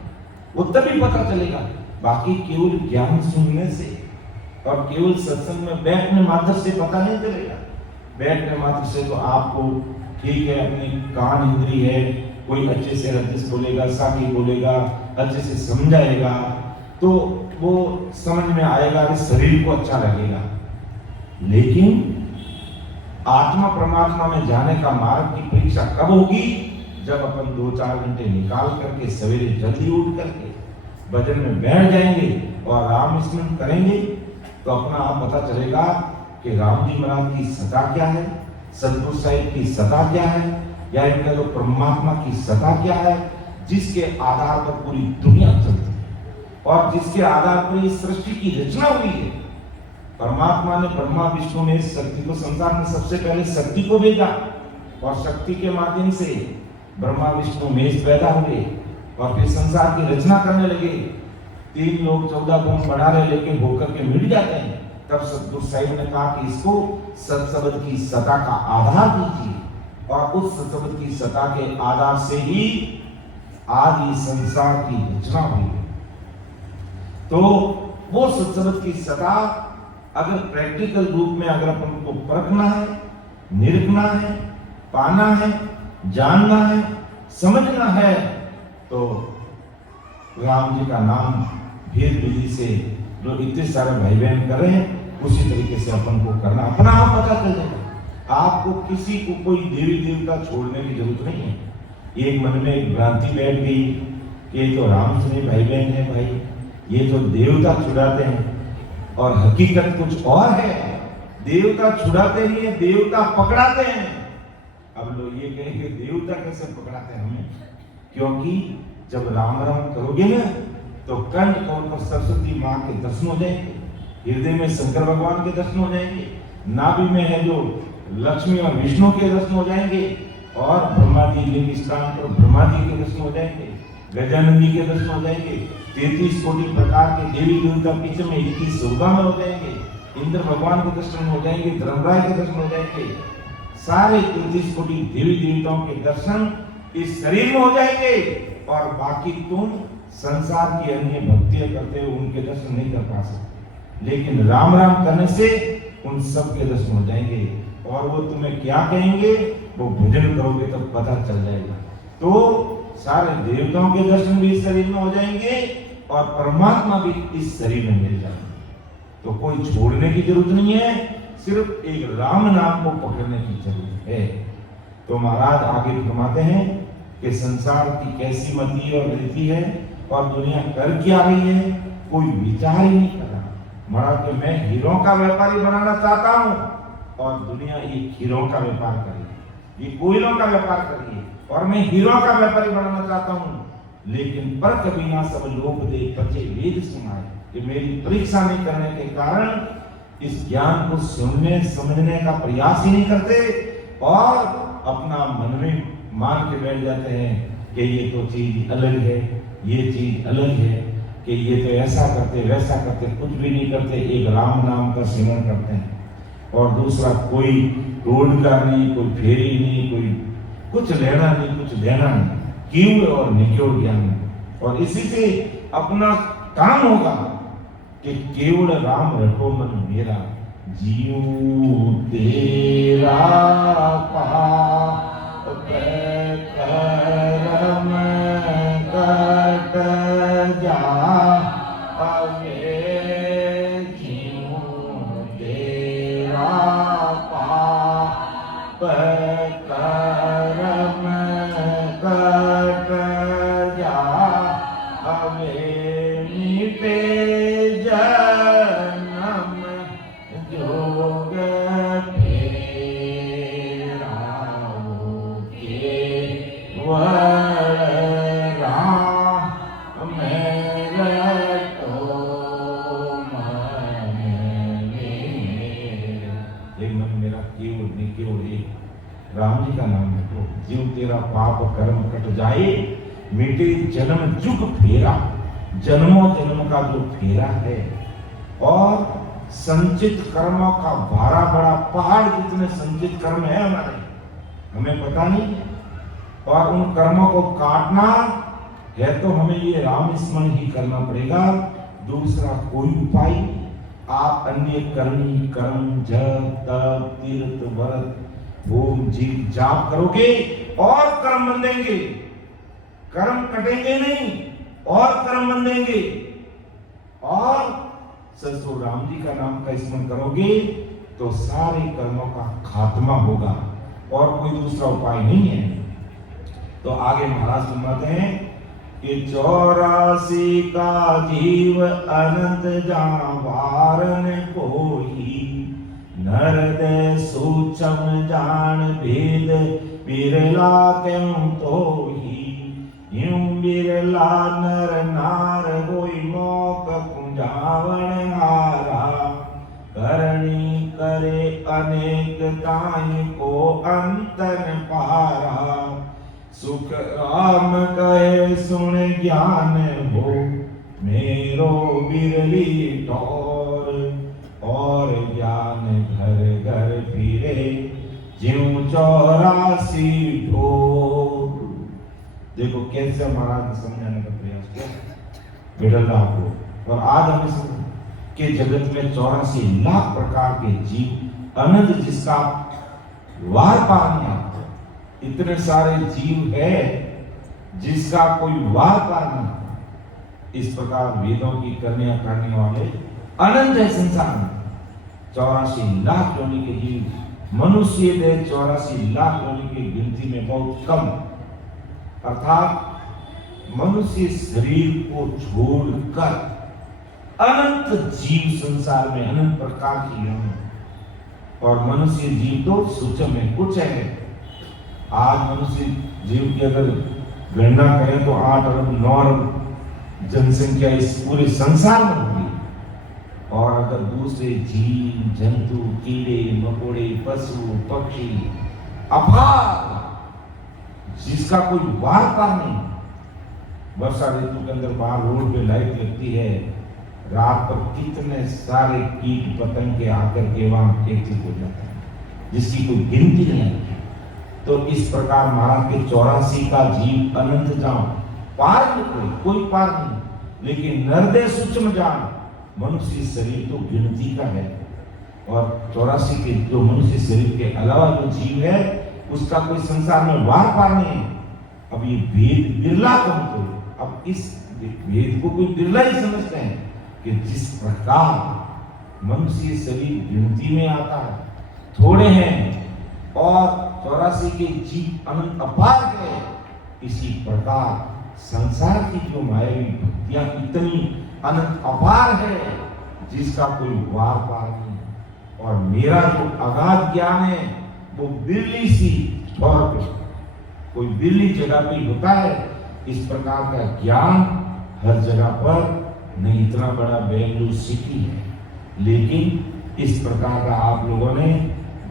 वो तभी पता चलेगा। बाकी केवल ज्ञान सुनने से और केवल सत्संग में बैठने मात्र से पता नहीं चलेगा। बैठने मात्र से तो आपको ठीक है, अपनी कान इंद्री है, कोई अच्छे से रजिस बोलेगा, साकी बोलेगा, अच्छे से समझाएगा तो वो समझ में आएगा, शरीर को अच्छा लगेगा। लेकिन आत्मा परमात्मा में जाने का मार्ग की परीक्षा कब होगी? जब अपन 2-4 घंटे निकाल करके सवेरे जल्दी उठ करके भजन में बैठ जाएंगे और राम स्मरण करेंगे, तो अपना आप पता चलेगा कि राम जी महाराज की सता क्या है, सतगुरु साहिब की सता क्या है, या इनका जो परमात्मा की सता क्या है, जिसके आधार पर पूरी दुनिया चलती है और जिसके आधार पर इस सृष्टि की रचना हुई है। परमात्मा ने, ब्रह्मा विष्णु ने शक्ति को, संसार में सबसे पहले शक्ति को भेजा और शक्ति के माध्यम से ब्रह्मा विष्णु महेश पैदा हुए और फिर संसार की रचना करने लगे। 3 लोग 14 गुण बढ़ाने लेके होकर के मिट जाते हैं। तब सतगुरु साहिब ने कहा कि इसको सत्सबद की सता का आधार दीजिए, और उस सत्सबद की सता के आधार से ही आदि संसार की रचना हुई। तो वो सत्सबद की सता अगर प्रैक्टिकल रूप में अगर अपन को परखना है, निरखना है, पाना है, जानना है, समझना है, तो राम जी का नाम भेद विधि से जो इतने सारे भाई बहन कर रहे हैं उसी तरीके से अपन को करना, अपना आप पता चल जाएगा। आपको किसी को कोई देवी देवता छोड़ने की जरूरत नहीं है। एक मन में एक भ्रांति बैठ गई कि ये तो राम से भाई बहन है, भाई ये तो देवता छुड़ाते हैं, और हकीकत कुछ और है। देवता छुड़ाते नहीं है, देवता पकड़ाते हैं। अब लोग ये कहेंगे देवता कैसे पकड़ाते हैं हमें? क्योंकि जब राम राम करोगे ना तो कंठ कौन पर सरस्वती माँ के दर्शन हो जाएंगे, हृदय में शंकर भगवान के दर्शन हो जाएंगे, नाभि में है जो लक्ष्मी और विष्णु के दर्शन हो जाएंगे, और ब्रह्मा जी लिंग स्थान पर ब्रह्मा जी के दर्शन हो जाएंगे, गजानन जी के दर्शन हो जाएंगे, 33 कोटि प्रकार के देवी देवता पीछे में 21 शोभा में हो जाएंगे, इंद्र भगवान के दर्शन हो जाएंगे, धर्मराय के दर्शन हो जाएंगे, सारे 33 कोटि देवी देवताओं के दर्शन इस शरीर में हो जाएंगे। और बाकी तुम संसार की अन्य भक्तियां करते हो उनके दर्शन नहीं कर पा सकते, लेकिन राम राम करने से उन सब के दर्शन हो जाएंगे। और वो तुम्हें क्या कहेंगे, वो भजन करोगे तो पता चल जाएगा। तो सारे देवताओं के दर्शन भी इस शरीर में हो जाएंगे और परमात्मा भी इस शरीर में मिल जाएंगे। तो कोई छोड़ने की जरूरत नहीं है, सिर्फ एक राम नाम को पकड़ने की जरूरत है। तो महाराज आगे फरमाते हैं कि संसार की कैसी मति और रीति है और दुनिया कर क्या रही है, कोई विचार ही नहीं कर रहा। महाराज कि मैं हीरों का व्यापारी बनाना चाहता हूँ, और दुनिया ये हीरो का व्यापार कर रही है, ये कोयलों का व्यापार कर रही है, और मैं हीरो का व्यापारी बनना चाहता हूँ। लेकिन पर कभी ना सब लोग दे बचे वेद सुनाए, कि मेरी परीक्षा नहीं करने के कारण इस ज्ञान को सुनने समझने का प्रयास ही नहीं करते, और अपना मन में मान के बैठ जाते हैं कि ये तो चीज अलग है, ये चीज अलग है, कि ये तो ऐसा करते वैसा करते, कुछ भी नहीं करते, एक राम नाम का सिमरन करते हैं, और दूसरा कोई रोड का नहीं, कोई फेरी नहीं, कोई कुछ लेना नहीं, कुछ देना नहीं, कीड़ और निचोड़ ज्ञान। और इसी से अपना काम होगा कि केवल राम रखो मन मेरा, जीव तेरा पाप कर्म कट जा, अवे जीव तेरा पाप कर्म कट जा, अवे मिटे जन्म जोग फेरा, केवल राम रटो मन मेरा। मन मेरा केवल नहीं, केवल एक राम जी का नाम रखो, जीव तेरा पाप कर्म कट जाए, मिटे जन्म जुग फेरा, जन्मों जन्म का जो फेरा है, और संचित कर्मों का भारा बड़ा पहाड़ जितने संचित कर्म है हमारे, हमें पता नहीं है, और उन कर्मों को काटना है तो हमें ये राम स्मरण ही करना पड़ेगा, दूसरा कोई उपाय। आप अन्य करनी कर्म जप तप तीर्थ व्रत होम जीव जाप करोगे और कर्म बंधेंगे, कर्म कटेंगे नहीं और कर्म बंधेंगे, और ससुर राम जी का नाम का स्मरण करोगे तो सारे कर्मों का खात्मा होगा, और कोई दूसरा उपाय नहीं है। तो आगे महाराज सुनाते हैं कि 84 का जीव अनंत जावारन कोई, नर दे सूक्ष्म जान भेद बिरला क्यों तो ही, यूं बिरला नर नार होई मोक कुंजावन हारा, करणी करे अनेक ताई को अंतन पारा, सुख राम कहे सुन ज्ञान हो मेरो बिरली टोर, और ज्ञान घर घर फिरे ज्यों 84 ढोर। देखो कैसे महाराज ने समझाने का प्रयास किया बिरला को, और आज हमें समझ कि जगत में 84 लाख प्रकार के जीव अनंत, जिसका वार पार नहीं आता, इतने सारे जीव है जिसका कोई वार पार नहीं आता। इस प्रकार वेदों की करने वाले अनंत है संसार में, 84 लाख योनि के जीव, मनुष्य दे 84 लाख योनि की गिनती में बहुत कम, अर्थात मनुष्य शरीर को छोड़कर अनंत जीव संसार में, अनंत प्रकार की योनि, और मनुष्य जीव तो सूक्ष्म में कुछ है। आज मनुष्य जीव की अगर गणना करें तो 8 अरब 9 अरब जनसंख्या इस पूरे संसार में होगी, और अगर दूसरे जीव जंतु कीड़े मकोड़े पशु पक्षी अपार, जिसका कोई वार पार नहीं। वर्षा ऋतु के अंदर बाहर रोड पे लाइट लगती है, रात पर कितने सारे कीट पतंग के आकर के वहां एकत्रित हो जाते हैं, जिसकी कोई गिनती नहीं है। तो इस प्रकार महाराज के 84 का जीव अनंत जान, पार नहीं, कोई पार नहीं, लेकिन नरदे सूक्ष्म जान, मनुष्य शरीर तो गिनती का है, और 84 के जो मनुष्य शरीर के अलावा जो जीव है उसका कोई संसार में वार पार नहीं है। अब ये वेद बिरला कम, तो अब इस वेद को कोई बिरला ही समझते हैं कि जिस प्रकार मनुष्य शरीर गिनती में आता है, थोड़े हैं, और 84 के जीव अनंत अपार है, इसी प्रकार संसार की जो मायावी भक्तियां इतनी अनंत अपार है जिसका कोई वार पार नहीं, और मेरा जो अगाध ज्ञान है वो बिरली सी तौर पे कोई बिरली जगह पे होता है। इस प्रकार का ज्ञान हर जगह पर नहीं। इतना बड़ा बेंगलुरु सिटी है, लेकिन इस प्रकार का आप लोगों ने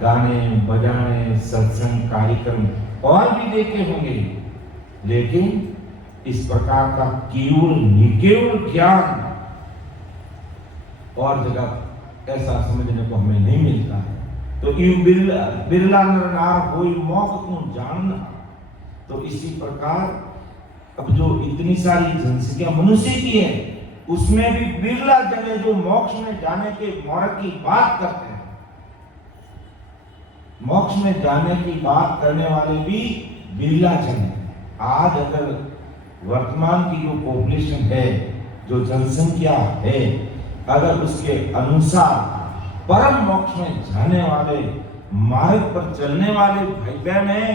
गाने बजाने सत्संग कार्यक्रम और भी देखे होंगे, लेकिन इस प्रकार का केवल निकेवल ज्ञान और जगह ऐसा समझने को हमें नहीं मिलता है। तो यू बिरला नर नार होई मौक को जानना। तो इसी प्रकार अब जो इतनी सारी जनसंख्या मनुष्य की है, उसमें भी बिरला जने जो मोक्ष में जाने के मार्ग की बात करते हैं। मोक्ष में जाने की बात करने वाले भी बिरला जन हैं। आज अगर वर्तमान की जो पॉपुलेशन है, जो जनसंख्या है, अगर उसके अनुसार परम मोक्ष में जाने वाले मार्ग पर चलने वाले भाई बहन हैं,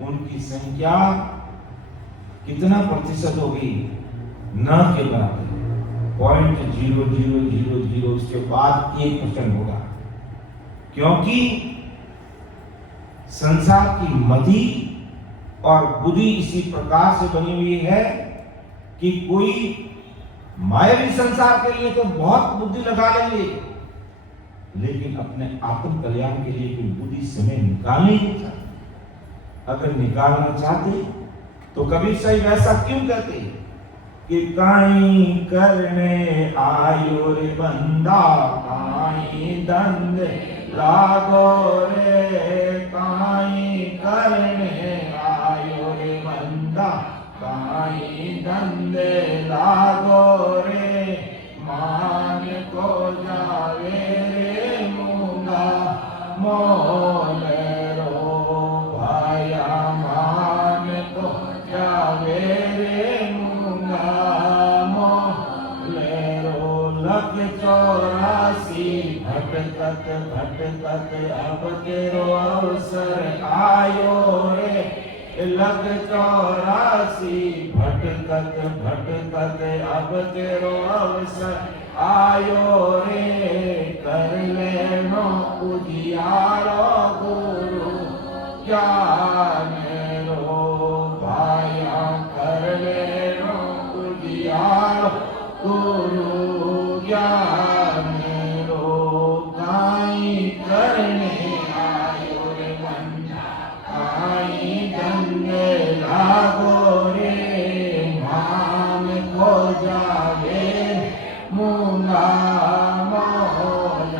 उनकी संख्या कितना प्रतिशत होगी? न के बराबर 0.0000 उसके बाद 1% होगा। क्योंकि संसार की मति और बुद्धि इसी प्रकार से बनी हुई है कि कोई मायावी संसार के लिए तो बहुत बुद्धि लगा लेंगे, लेकिन अपने आत्म कल्याण के लिए कोई बुद्धि समय निकालना नहीं चाहते। अगर निकालना चाहते तो कबीर साहब वैसा क्यों कहते कि काई करने आयो रे बंदा, काई दंड लागो रे, काई करने आयो रे बंदा, काई दंड लागो रे, मान को जावे रे मूंगा मोल रो भाया, मान को जावे रे मूंगा मोल रो। लग 84 भटकत भटकत अब तेरो अवसर आयो रे, लग 84 भटकत भटकत अब तेरो अवसर आयो रे, कर लेनो उजियारो गुरु ज्ञान रो भाया, कर लेनो उजियारो गुरु ज्ञान रो। काई करने आयो रे बंदा, काई दंडे लागो रे, मान को जावे मूंगा मोल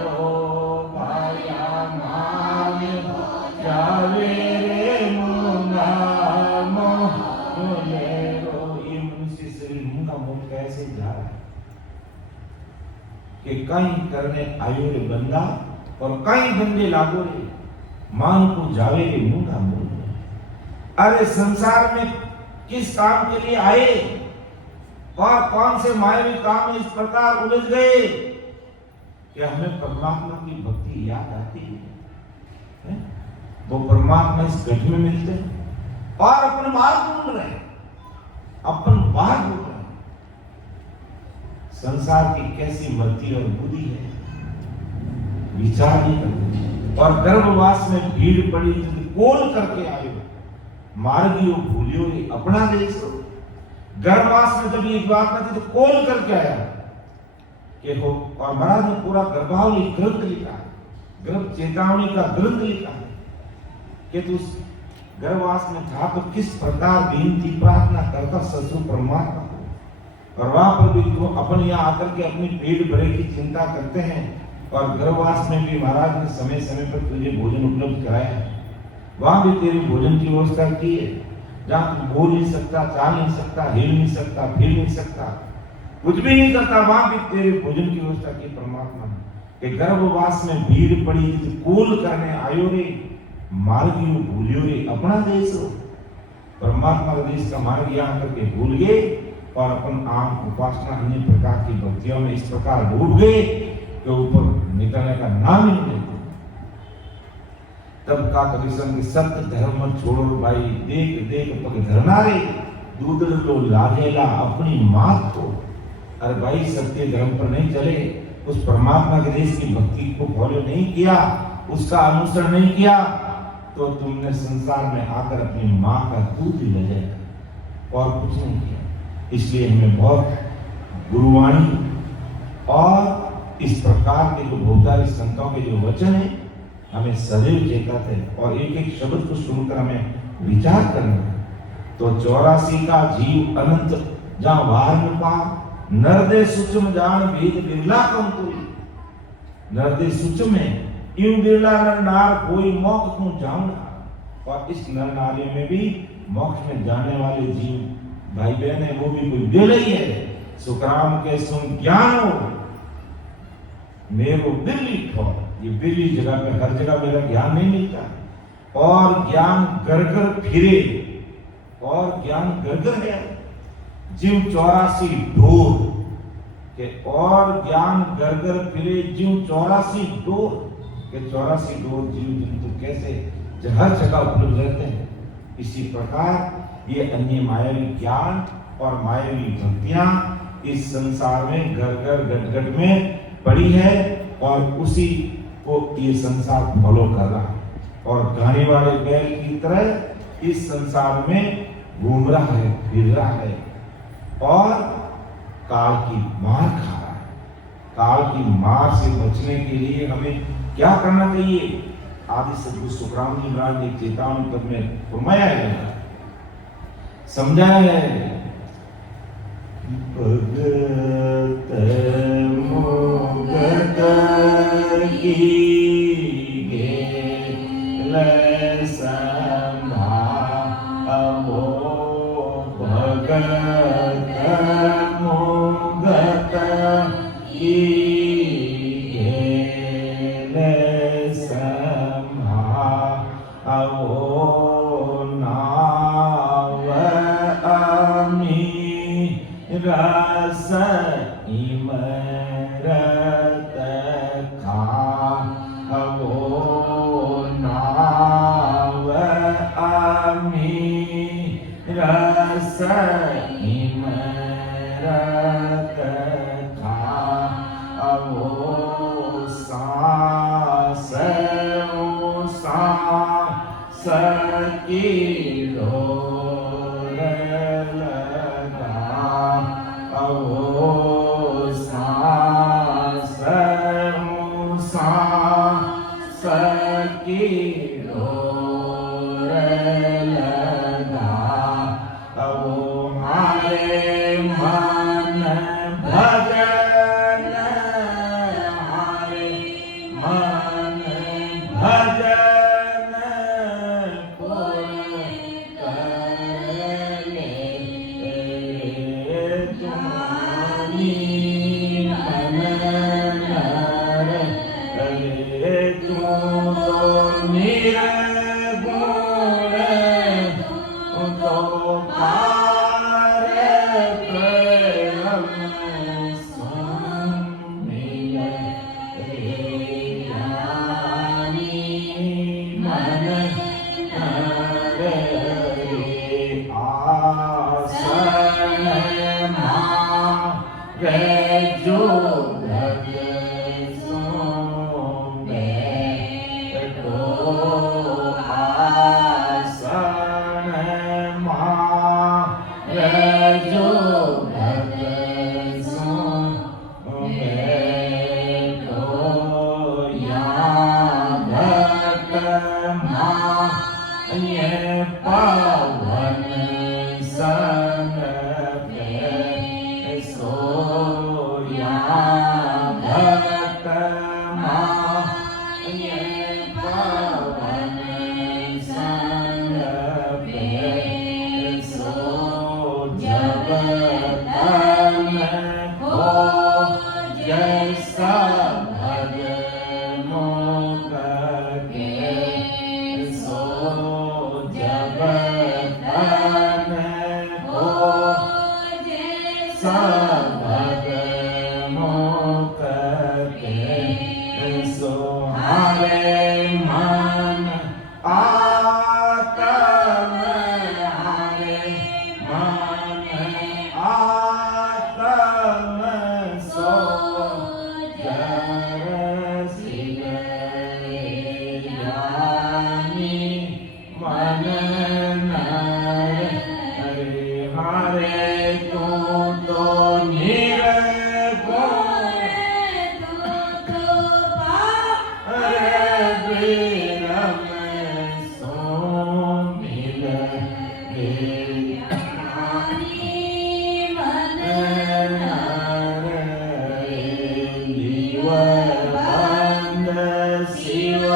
रो भाया, मान को जावे रे मूंगा मोल रो। ये मनुष्य शरीर मूंगा मोल कैसे जा रहा है कि कहीं करने आयो रे बंदा और कहीं धंधे लागो रे, मान को जावे रे मूंगा मोल। अरे संसार में किस काम के लिए आए और कौन से मायावी काम में इस प्रकार उलझ गए कि हमें परमात्मा की भक्ति याद आती है? वो परमात्मा इस घट में मिलते हैं और अपने मार्ग ढूंढ रहे हैं, अपन मार्ग ढूंढ रहे हैं। संसार की कैसी मति और बुद्धि है, विचार नहीं करते। और गर्भवास में भीड़ पड़ी, कोल करके आयो मार्गियो भूलियो ये अपना देश हो। गर्भवास में जब ये बात आती तो कोल करके आया कि हो, और महाराज ने पूरा गर्भावली ग्रंथ लिखा है, गर्भ चेतावनी का ग्रंथ लिखा है कि तू गर्भवास में था तो किस प्रकार विनती प्रार्थना करता ससुर परमात्मा को, और वहां पर भी तू अपन यहाँ आकर के अपनी पेट भरे की चिंता करते हैं। और गर्भवास में भी महाराज ने समय समय पर तुझे भोजन उपलब्ध कराया है, वहां भी तेरी भोजन की व्यवस्था की है, जहां तू बोल नहीं सकता, चाल नहीं सकता, हिल नहीं सकता, फिर नहीं सकता, कुछ भी नहीं करता, वहां भी तेरे भोजन की व्यवस्था की परमात्मा ने। कि गर्भवास में भीड़ पड़ी कोल करने आयो रे, मार्गियो भूलियो रे अपना देश हो। परमात्मा का देश का मार्ग यहाँ करके भूल गए और अपन आम उपासना अन्य प्रकार की भक्तियों में इस प्रकार डूब गए कि ऊपर निकलने का नाम ही नहीं। तब का कबीर के सत्य धर्म छोड़ो भाई, देख देख पग धरना रे, दूध लो लागेला अपनी मात को। अरे भाई सत्य धर्म पर नहीं चले उस परमात्मा के देश की भक्ति को फॉलो नहीं किया, उसका अनुसरण नहीं किया, तो तुमने संसार में आकर अपनी माँ का दूध ही ले जाएगा और कुछ नहीं किया। इसलिए हमें बहुत गुरुवाणी और इस प्रकार के जो भौतारी संतों के जो वचन है हमें सदैव चेताते हैं और एक एक शब्द को सुनकर हमें विचार करना है। तो 84 का जीव अनंत जहाँ वार न पा नरदे सूक्ष्म जान भेद बिरला कम कोई, नरदे सूक्ष्म में यूं बिरला नर नार कोई मोक्ष तू जाऊंगा। और इस नर नारियों में भी मोक्ष में जाने वाले जीव भाई बहन है वो भी कोई बिरला ही है। सुखराम के सुन ज्ञान हो मेरो बिरली ठोर, ये बिरली जगह पे हर जगह मेरा ज्ञान नहीं मिलता और ज्ञान घर फिरे और ज्ञान घर है। जीव 84 ढोर के और ज्ञान घर फिरे जीव 84 ढोर के 84 ढोर जीव जंतु कैसे हर जगह उपलब्ध रहते हैं। इसी प्रकार ये अन्य मायावी ज्ञान और मायावी भक्तियां इस संसार में घर घट में पड़ी है और उसी को ये संसार फॉलो कर रहा है और गाने वाले बैल की तरह इस संसार में घूम रहा है, फिर रहा है और काल की मार खा रहा है। काल की मार से बचने के लिए हमें क्या करना चाहिए? आदि सद्गुरु सुखराम जी महाराज ने चेतावनी पद में फरमाया है, समझाया है। भगत मुगत की गेल संभावो, भगत मुगत की गेल संभावो, नाव अमी रस इमरत खावो, नाव अमी रस इमरत खावो, सांस सांस की डोर सांस सांस की डोर लगा, हमारे मन भजन, हमारे मन भजन पुर कर ले तुम्हारी मन नर करे, तुम तो निर्गुण तो पार प्रेम सुमिल ज्ञानी मन नरे, आसन मारे जो भग सोमे तो, आसन मारे जो भग सोमे तो, या भक्त मान्य पावन संग पे सो, या भक्त मान्य पावन संग पे सो, जब तन को जैसा भग मोक के सो, जब तन को जैसा भग मोक के सो, हरे मन आत्म, हरे मन आत्म सो, जब हारे तू तो निर्गुण ब्रह्म सो मिल शिव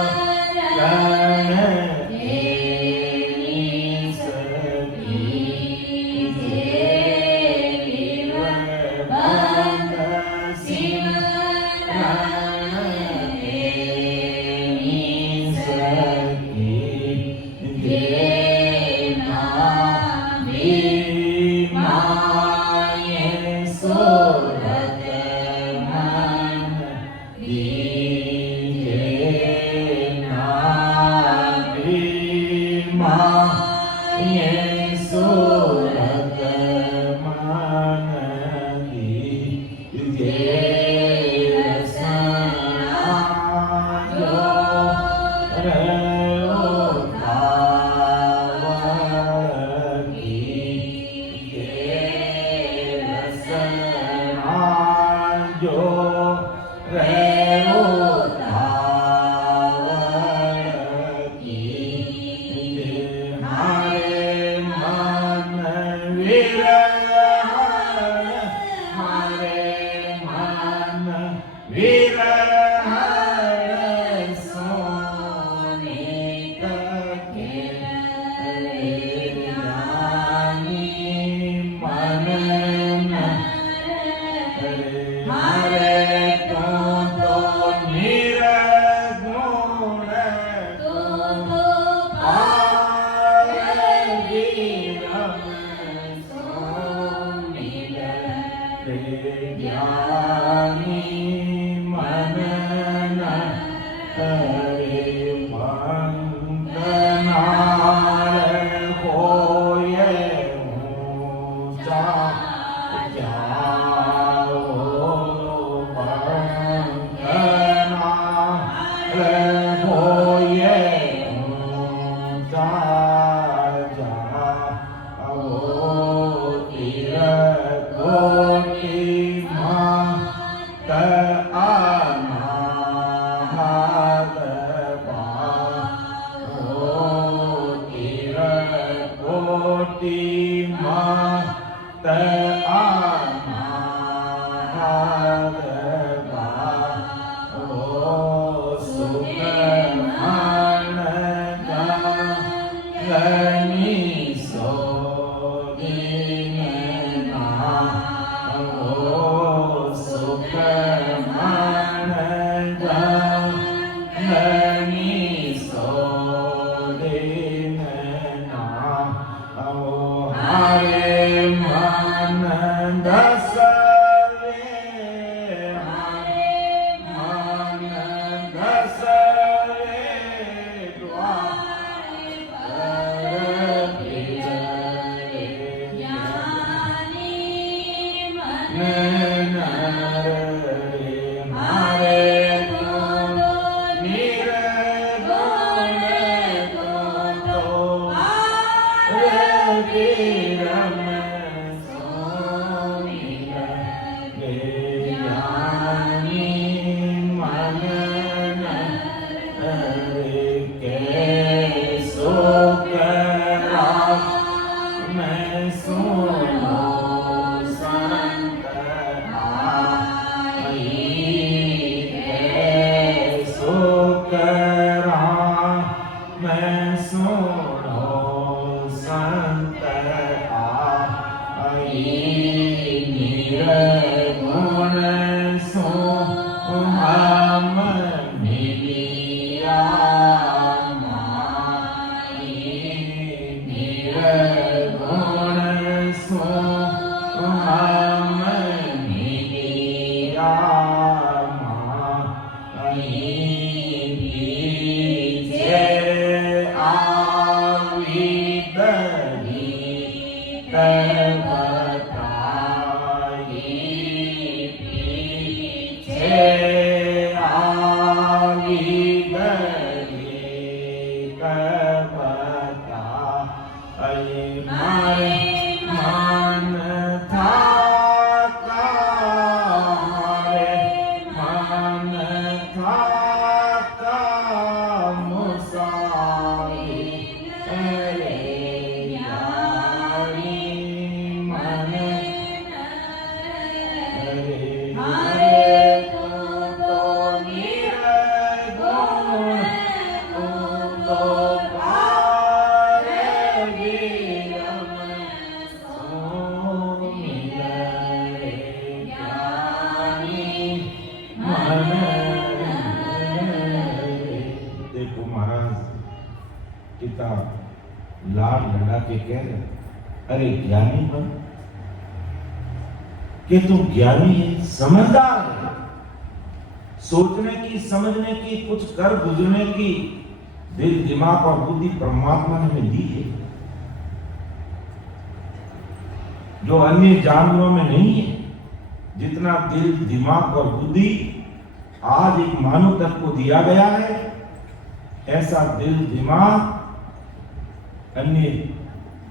Hare पिता लाड लगा के कह रहे, अरे ज्ञानी बन, कि तू ज्ञानी है, समझदार है, सोचने की, समझने की, कुछ कर गुजरने की दिल, दिमाग और बुद्धि परमात्मा ने हमें दी है, जो अन्य जानवरों में नहीं है। जितना दिल, दिमाग और बुद्धि आज एक मानव तत्व को दिया गया है, ऐसा दिल, दिमाग अन्य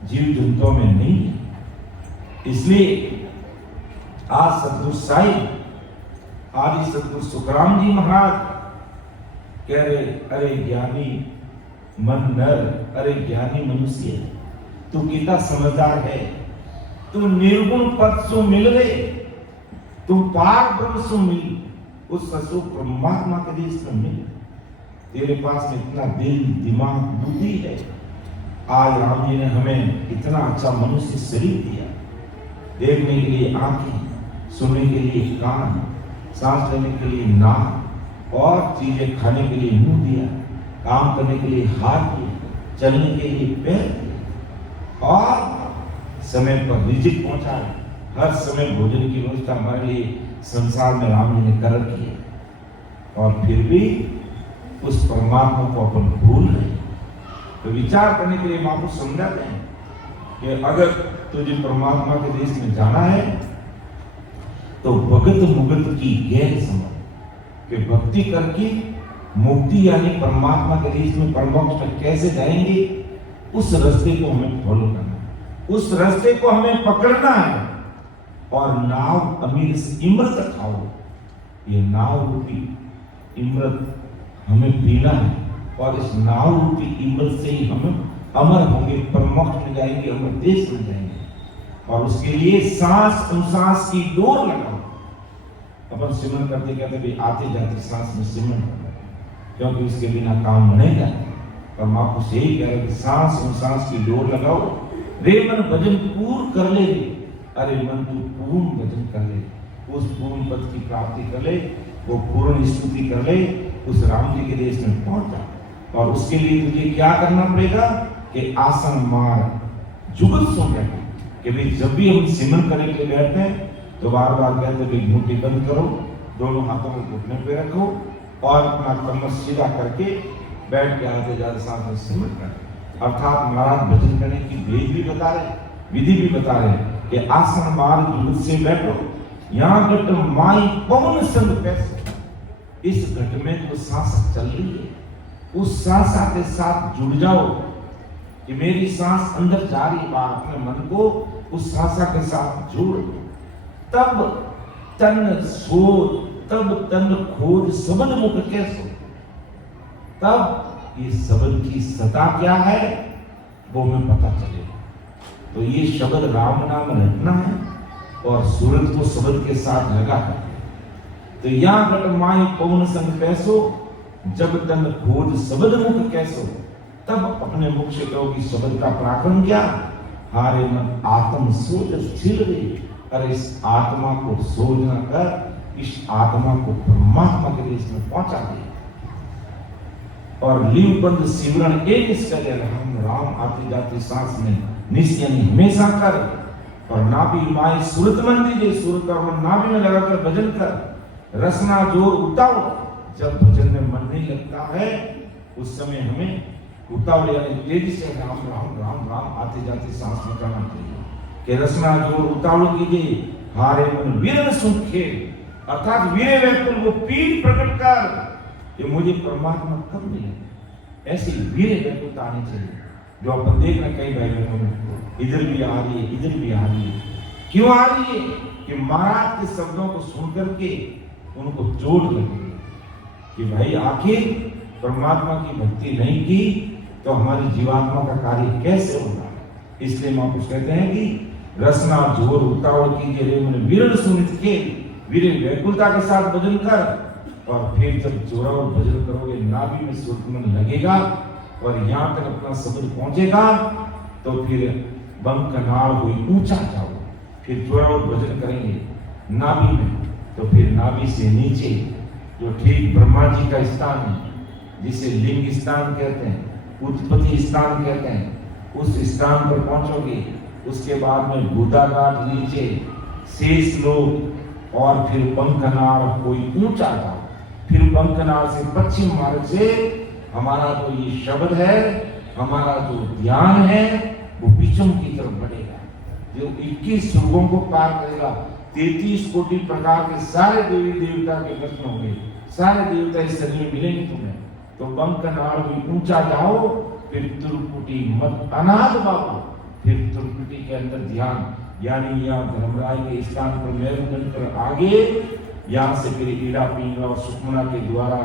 जीव जंतुओं में नहीं है। इसलिए आज सतगुरु साईं, आदि सतगुरु सुखराम जी महाराज कह रहे, अरे ज्ञानी मन नर, अरे ज्ञानी मनुष्य, तू कितना समझदार है, तू निर्गुण पद सु मिल गए, तू पार ब्रह्म सु मिल, उस ससु परमात्मा के देश में मिल, तेरे पास में इतना दिल, दिमाग, बुद्धि है। आज राम जी ने हमें इतना अच्छा मनुष्य शरीर दिया, देखने के लिए आंखें, सुनने के लिए कान, सांस लेने के लिए नाक और चीजें खाने के लिए मुंह दिया, काम करने के लिए हाथ दिए, चलने के लिए पैर दिए और समय पर रिजिक पहुंचाए। हर समय भोजन की व्यवस्था हमारे लिए संसार में राम जी ने कर रखी है, और फिर भी उस परमात्मा को अपन भूल रहे। तो विचार करने के लिए महापुरुष समझाते हैं कि अगर तुझे परमात्मा के देश में जाना है तो भगत मुगत की गहर समझ कि भक्ति करके मुक्ति यानी परमात्मा के देश में, परमोक्ष में कैसे जाएंगे, उस रास्ते को हमें फॉलो करना है, उस रास्ते को हमें पकड़ना है। और नाव अमीर से इमृत खाओ, ये नाव रूपी इमृत हमें पीना है, और इस नाव रूपी इमृत से ही हम अमर होंगे, परमोक्ष में जाएंगे, अमर देश में जाएंगे। और उसके लिए सांस अनुसास की डोर लगाओ। अपन सिमरन करते कहते भी आते जाते सांस में सिमरन करना, क्योंकि इसके बिना काम बनेगा। और महापुरुष यही कह रहे कि सांस अनुसास की डोर लगाओ, रे मन भजन पूर्ण कर ले रे, अरे मन तू पूर्ण भजन कर ले, उस पूर्ण पद की प्राप्ति कर ले, वो पूर्ण स्तुति कर ले, उस राम जी के देश में पहुंच जा। और उसके लिए तुझे क्या करना पड़ेगा कि आसन मार जुगत सुन रहे कि भाई जब भी हम सिमरन करने के लिए बैठते हैं तो बार बार कहते हैं भाई घूंटी बंद करो, दोनों हाथों को घुटने पे रखो और अपना कमर सीधा करके बैठ के आते जाते साथ में सिमरन करें। अर्थात महाराज भजन करने की विधि भी बता रहे, विधि भी बता रहे कि आसन मार जुगत से बैठो, यहाँ घट माई पवन संग पैसो, इस घट में जो सांस चल रही है उस सांस के साथ जुड़ जाओ कि मेरी सांस अंदर जा रही है, अपने मन को उस सांस के साथ जोड़, तब तन सोच, तब तन खोज सबद मुख कैसो, तब ये सबद की सता क्या है वो हमें पता चलेगा। तो ये शब्द राम नाम रटना है और सूरत को शब्द के साथ लगा है। तो या घट माई पवन संग पैसो, जब तन खोज शब्द मुख कैसो, तब अपने मुख से कहो कि शब्द का पराक्रम क्या, हारे मन आत्म सोच छिल रे, अरे इस आत्मा को सोचना कर, इस आत्मा को परमात्मा के देश में पहुंचा दे। और लीव बंद सिमरन एक इसका राम राम आती जाती सांस में निश्चय हमेशा कर, और नाभि माए सूरत मन दीजिए, सूरत और मन नाभि में लगाकर भजन कर, रसना जोर उताओ। जब भजन में मन नहीं लगता है उस समय हमें उतावल यानी तेजी से राम राम राम राम आते जाते सांस में करना चाहिए कि रसना जोर उतावल कीजिए, हारे मन वीर सुखे, अर्थात वीर व्याकुल वो पीर प्रकट कर कि मुझे परमात्मा कब मिले। ऐसी वीर व्याकुलता आनी चाहिए जो अपन देख रहे कई भाई बहनों में इधर भी आ रही है, इधर भी आ रही है। क्यों आ रही है कि महाराज के शब्दों को सुन करके उनको जोड़ लगे कि भाई आखिर परमात्मा की भक्ति नहीं की तो हमारी जीवात्मा का कार्य कैसे होगा। इसलिए महापुरुष कहते हैं कि रसना जोर उतावल कीजिए, रे मन वीर सुनित के, वीर व्याकुलता के साथ भजन कर। और फिर जब जोरावर भजन करोगे नाभि में सूरत मन लगेगा और यहाँ तक अपना शब्द पहुंचेगा तो फिर बम कनाल हुई ऊंचा जाओ, फिर जोरावर भजन करेंगे नाभि में, तो फिर नाभि से नीचे जो ठीक ब्रह्मा जी का स्थान है जिसे लिंग स्थान कहते हैं, उत्पत्ति स्थान कहते हैं। उस स्थान पर पहुंचोगे, उसके बाद में भूताघाट नीचे, शेष लोक और फिर बंकनार कोई ऊंचा था। फिर बंकनार से पश्चिम मार्ग से हमारा जो ये शब्द है, हमारा जो ध्यान है, वो विषम की तरफ बढ़ेगा, जो 21 स्वर्गों को पार करेगा। 33 कोटि प्रकार के सारे देवी देवता के दर्शन होंगे, सारे देवता इस शरीर में मिलेंगे तुम्हें। तो बंकनार भी ऊंचा जाओ, फिर त्रिकुटी मत अनाथ बाबू, फिर त्रिकुटी के अंदर ध्यान, यानी यहाँ धर्मराज के स्थान पर मेरुदंड पर आगे, यहाँ से फिर ईड़ा पिंगला और सुखमना के द्वारा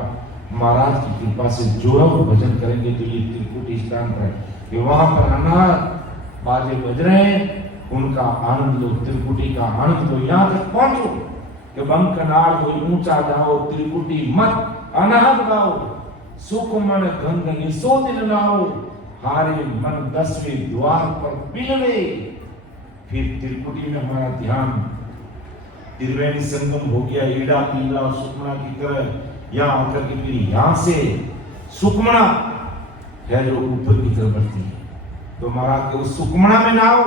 महाराज की कृपा से जोड़ा भजन करेंगे। तो ये त्रिकुटी स्थान पर कि वहां पर अनाथ बाजे बज रहे हैं, उनका आनंद लो, त्रिकुटी का आनंद लो। यहाँ तक पहुंचो कि बंकनार हो ऊंचा जाओ, त्रिकुटी मत अनाथ गाओ, सुख मन गंग यशोदिन नाओ, हारे मन 10वें द्वार पर पिलवे। फिर त्रिकुटी में हमारा ध्यान त्रिवेणी संगम हो गया, ईड़ा पिंगला और सुखमना की तरह यहाँ आकर के फिर यहाँ से सुखमना है जो ऊपर की तरफ बढ़ती है। तो महाराज के उस सुखमना में नाओ।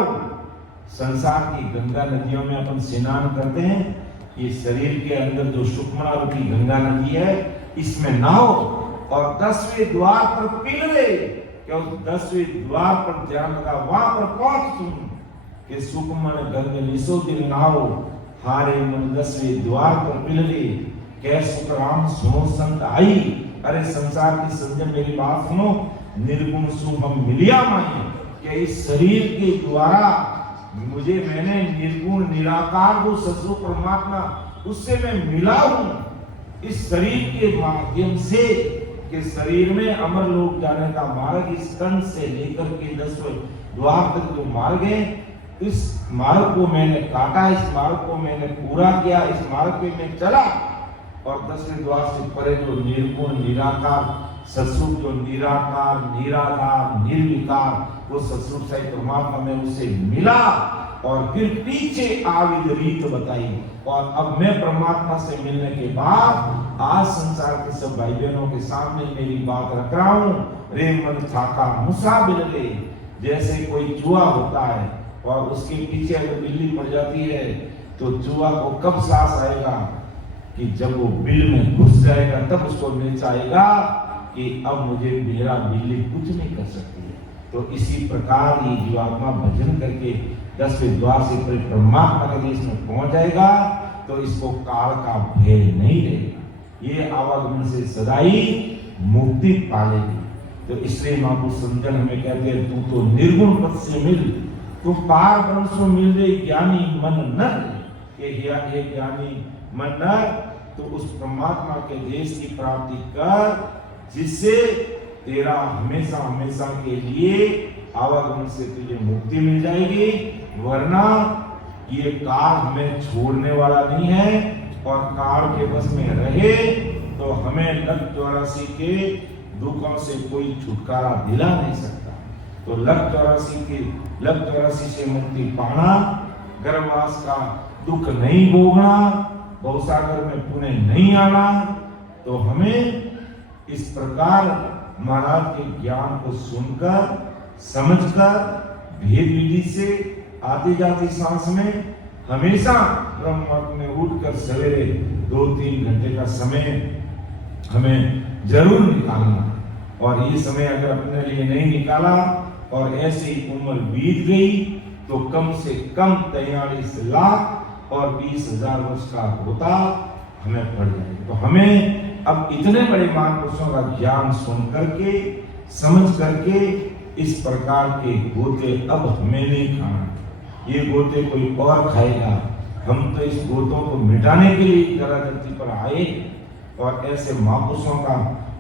संसार की गंगा नदियों में अपन स्नान करते हैं, ये शरीर के अंदर जो सुखमना रूपी गंगा नदी है, इसमें नाओ और 10वें द्वार पर पिलवे। क्या उस 10वें द्वार पर ध्यान लगा, वहां पर पहुंच तुम कि सुखमन गंग निशोदिन नाओ, हारे मन 10वें द्वार पर पिलवे। क्या सुख राम सुनो संत आई। अरे संसार की संजन मेरी बात सुनो, निर्गुण शुभम मिलिया माई। क्या इस शरीर के द्वारा मुझे मैंने निर्गुण निराकार जो सत्स्वरूप परमात्मा उससे मैं मिला हूं इस शरीर के माध्यम से, कि शरीर में अमर लोक जाने का मार्ग इस कंठ से लेकर के 10वें द्वार तक जो मार्ग है, इस मार्ग को मैंने काटा, इस मार्ग को मैंने पूरा किया, इस मार्ग पे मैं चला। और 10वें द्वार से परे जो निर्गुण निराकार सत्स्वरूप, जो निराकार निराधार निर्विकार वो सत्स्वरूप सही परमात्मा में उससे मिला। और फिर पीछे आविद रीत बताई। और अब मैं परमात्मा से मिलने के बाद आज संसार के सब भाई बहनों के सामने मेरी बात रख रहा हूँ। रे मन थाका मुसा बिलले, जैसे कोई चूहा होता है और उसके पीछे अगर बिल्ली पड़ जाती है तो चूहा को कब सांस आएगा कि जब वो बिल में घुस जाएगा, तब उसको नीच आएगा कि अब मुझे मेरा बिल्ली कुछ नहीं कर सकती है। तो इसी प्रकार ये जीवात्मा भजन करके 10वें द्वार से परमात्मा के देश में पहुंच जाएगा, तो इसको काल का भय नहीं रहेगा, ये आवागमन से सदाई मुक्ति पालेगी। तो इसलिए महापुरुष संजन हमें कहते हैं, तू तो निर्गुण पद से मिल, तू पार ब्रह्म से मिल रे ज्ञानी मन नर। हे ज्ञानी मन नर, तो उस परमात्मा के देश की प्राप्ति कर, जिससे तेरा हमेशा हमेशा के लिए आवागमन से तुझे मुक्ति मिल जाएगी। वरना ये काल हमें छोड़ने वाला नहीं है, और काल के बस में रहे तो हमें लख 84 के दुखों से कोई छुटकारा दिला नहीं सकता। तो लख 84 से मुक्ति पाना, गर्भवास का दुख नहीं भोगना, भवसागर में पुनः नहीं आना। तो हमें इस प्रकार महाराज के ज्ञान को सुनकर समझकर भेद विधि से आती जाती सांस में हमेशा ब्रह्म मुहूर्त में उठकर सवेरे 2-3 घंटे का समय हमें जरूर निकालना। और ये समय अगर अपने लिए नहीं निकाला और ऐसे ही उम्र बीत गई तो कम से कम 43 लाख और 20,000 वर्ष का होता हमें पड़ जाएगा। तो हमें अब इतने बड़े महापुरुषों का ज्ञान सुन करके समझ करके इस प्रकार के गोते अब हमें नहीं खाना, ये गोते कोई और खाएगा। हम तो इस गोतों को मिटाने के लिए धरती पर आए, और ऐसे महापुरुषों का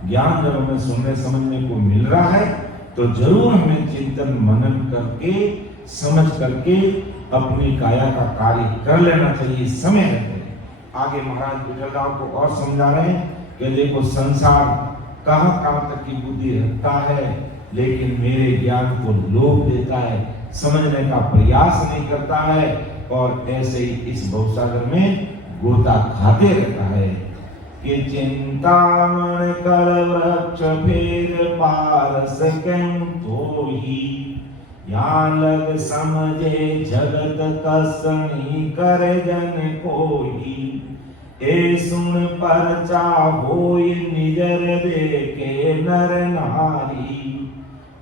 ज्ञान जब हमें सुनने समझने को मिल रहा है तो जरूर हमें चिंतन मनन करके समझ करके अपनी काया का कार्य कर लेना चाहिए समय रहते। आगे महाराज विठलराव को और समझा रहे हैं कि देखो संसार कहाँ तक की बुद्धि रखता है, लेकिन मेरे ज्ञान को लोभ देता है, समझने का प्रयास नहीं करता है, और ऐसे ही इस भवसागर में गोता खाते रहता है। कि चिंतामण कर वृक्ष फेर पारस कहूं तो ही, यहाँ लग समझे जगत कसनी कर जन कोई। ए सुन परचा होई निजर देखे नर नारी,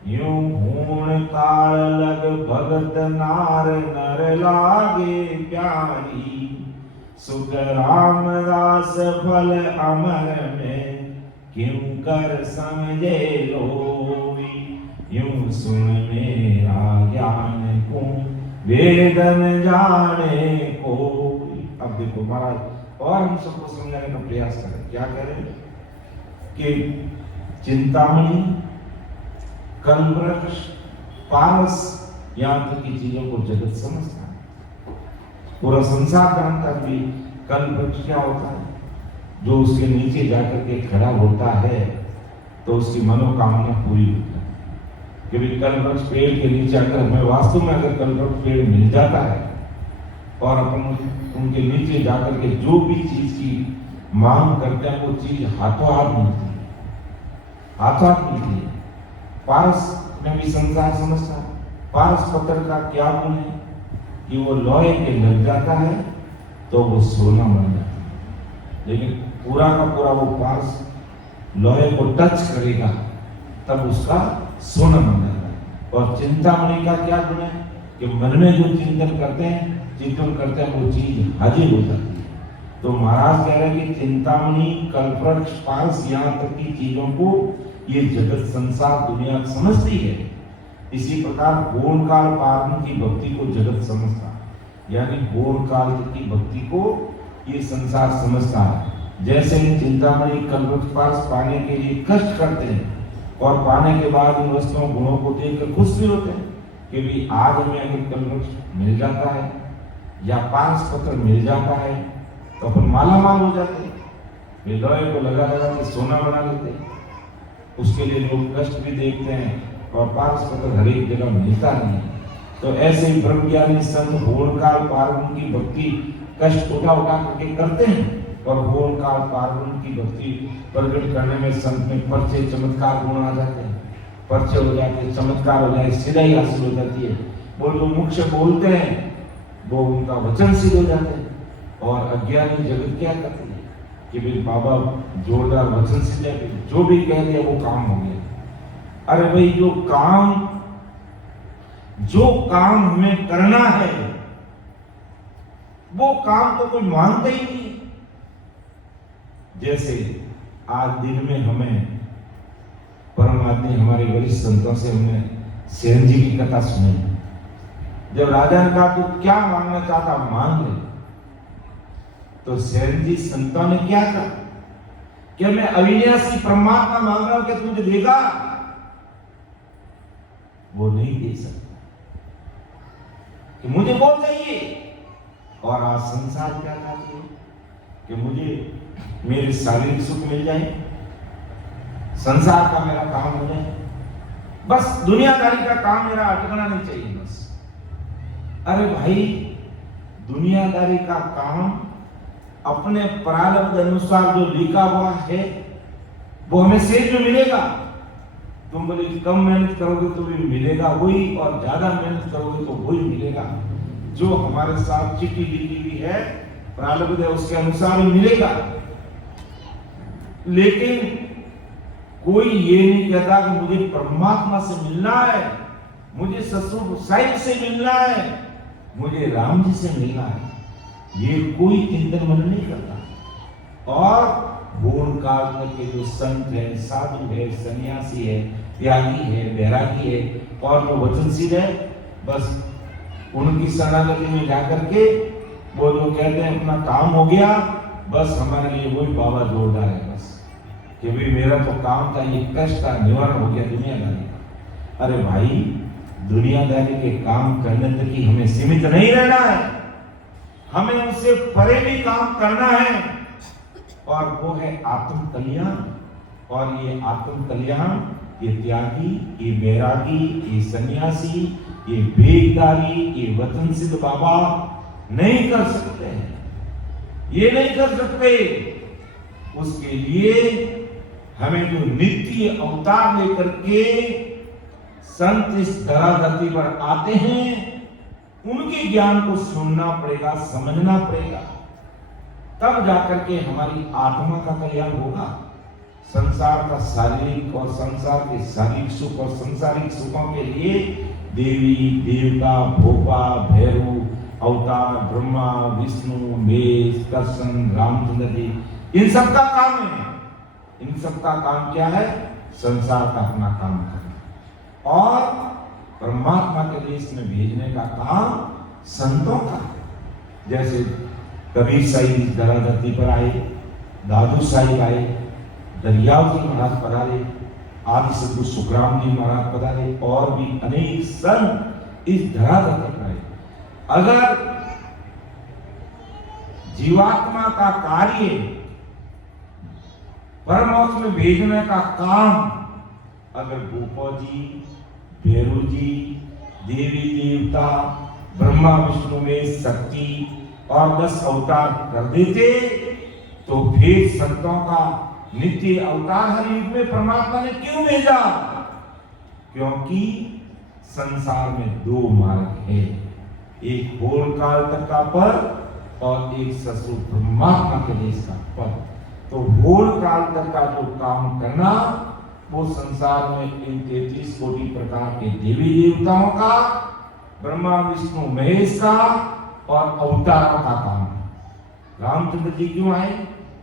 यूं भूण काल लग भगत नार नर लागे प्यारी। सुख रामदास फल अमर में क्यों कर समझे लोई, यूं सुन मेरा ज्ञान को वेदन जाने कोई। अब देखो महाराज और हम सबको समझाने का प्रयास करें। क्या करें कि चिंतामणि, कल्पवृक्ष, पारस, यहाँ तक की चीजों को जगत समझता है। पूरा संसार जानता भी कल्पवृक्ष क्या होता है। जो उसके नीचे जाकर के खड़ा होता है तो उसकी मनोकामना पूरी होती है। क्योंकि कल्पवृक्ष पेड़ के नीचे अगर हमें वास्तव में अगर कल्पवृक्ष पेड़ मिल जाता है और अपन उनके नीचे जाकर के जो भी चीज की मांग करते हैं वो चीज हाथों हाथ मिलती है, हाथों हाथ मिलती है। पारस में भी संसार समझता है। पारस पत्थर का क्या गुण है कि वो लोहे के लग जाता है तो वो सोना बन जाता है, लेकिन पूरा का पूरा वो पारस लोहे को टच करेगा तब उसका सोना बन जाता है। और चिंतामणि का क्या गुण है कि मन में जो चिंतन करते हैं वो चीज हाजिर हो जाती है। तो महाराज कह रहे हैं कि चिंतामणि, कल्पवृक्ष, पारस, यहाँ तक की चीजों को ये जगत संसार दुनिया समझती है। इसी प्रकार गौण काल पारण की भक्ति को जगत समझता है, यानी गौण काल की भक्ति को ये संसार समझता है। जैसे चिंतामणि, कल्पवृक्ष, पारस पाने के लिए कष्ट करते हैं और पाने के बाद इन वस्तुओं गुणों को देखकर खुश भी होते हैं कि भी आज हमें अगर कल्पवृक्ष मिल जाता है या पारस पत्र मिल जाता है तो अपन मालामाल हो जाते हैं। लोहे को लगा लगा के सोना बना लेते हैं। उसके लिए लोग कष्ट भी देखते हैं और पारस पत्र हर एक जगह मिलता नहीं है। तो ऐसे ही ब्रह्मज्ञानी संत गौण काल पारण की भक्ति कष्ट उठा उठा करके करते हैं और गौण काल पारण की भक्ति प्रकट करने में संत में पर्चे चमत्कार गुण आ जाते हैं, पर्चे हो जाते हैं, चमत्कार हो जाए, सिधाई हासिल हो जाती है। वो लोग मुख से बोलते हैं वो उनका वचन सिद्ध हो जाते हैं। और अज्ञानी जगत क्या करती है कि भाई बाबा जोरदार वचन सिद्ध है, जो भी कह दिया वो काम हो गया। अरे भाई जो काम हमें करना है वो काम तो कोई मानता ही नहीं। जैसे आज दिन में हमें परमात्मा हमारे वरिष्ठ संतों से हमने सेन जी की कथा सुनी। जब राजा ने कहा तू क्या मांगना चाहता मांग ले, तो सेन जी संतों ने क्या कहा कि मैं अविनाशी परमात्मा मांग रहा हूं कि तुझे देगा। वो नहीं दे सकता कि मुझे वो चाहिए। और आज संसार क्या चाहती है कि मुझे मेरे शारीरिक सुख मिल जाए, संसार का मेरा काम हो जाए, बस दुनियादारी का काम मेरा अटकना नहीं चाहिए बस। अरे भाई दुनियादारी का काम अपने प्रारब्ध अनुसार जो लिखा हुआ है वो हमें सेज में मिलेगा। तुम बोले कम मेहनत करोगे तो भी मिलेगा वही, और ज्यादा मेहनत करोगे तो वही मिलेगा। जो हमारे साथ चिट्ठी लिखी हुई है प्रारब्ध है उसके अनुसार ही मिलेगा। लेकिन कोई ये नहीं कहता कि मुझे परमात्मा से मिलना है, मुझे ससुर साहिब से मिलना है, मुझे राम जी से मिलना है। ये कोई चिंतन मन नहीं करता। और गौण काल के जो संत है, साधु है, सन्यासी है, त्यागी है, वैरागी है और जो वचनशील है, बस उनकी शरणागति में जाकर के वो लोग कहते हैं अपना काम हो गया, बस हमारे लिए वही बाबा जोरदार है। बस कि भाई मेरा तो काम था, ये कष्ट का निवारण हो गया दुनियादारी का। अरे भाई दुनियादारी के काम करने तक ही हमें सीमित नहीं रहना है, हमें उससे परे भी काम करना है। और वो है आत्म कल्याण। और ये आत्म कल्याण ये त्यागी, ये वैरागी, ये सन्यासी, ये वेगदारी, ये वचन सिद्ध बाबा नहीं कर सकते हैं। ये नहीं कर सकते। उसके लिए हमें जो नित्य अवतार लेकर के संत इस धराधरती पर आते हैं, उनके ज्ञान को सुनना पड़ेगा, समझना पड़ेगा, तब जाकर के हमारी आत्मा का कल्याण होगा। संसार का शारीरिक और संसार के शारीरिक सुख और संसारिक सुखों के लिए देवी देवता, भोपा, भैरव, अवतार, ब्रह्मा, विष्णु, मेष, कृष्ण, रामचंद्र जी, इन सबका काम है। इन सबका काम क्या है? संसार का अपना काम करना और परमात्मा के देश में भेजने का काम संतों का। जैसे कबीर साहिब धराधरती पर आए, दादू साहिब आए, दरियाव जी महाराज पधारे, आदि सद्गुरु सुखराम जी महाराज पधारे और भी अनेक संत इस धराधरती पर आए। अगर जीवात्मा का कार्य परमोक्ष में भेजने का काम अगर गोपा जी, भैरव जी, देवी देवता, ब्रह्मा विष्णु में शक्ति और 10 अवतार कर देते, तो फिर संतों का नित्य अवतार हर युग में परमात्मा ने क्यों भेजा? क्योंकि संसार में 2 मार्ग है, एक होल काल तक का पद और एक ससुर परमात्मा के देश का पद। तो होल काल तक का जो काम करना वो संसार में इन 33 कोटि प्रकार के देवी देवताओं का, ब्रह्मा विष्णु महेश का और अवतारों का काम है। रामचंद्र जी क्यों आए?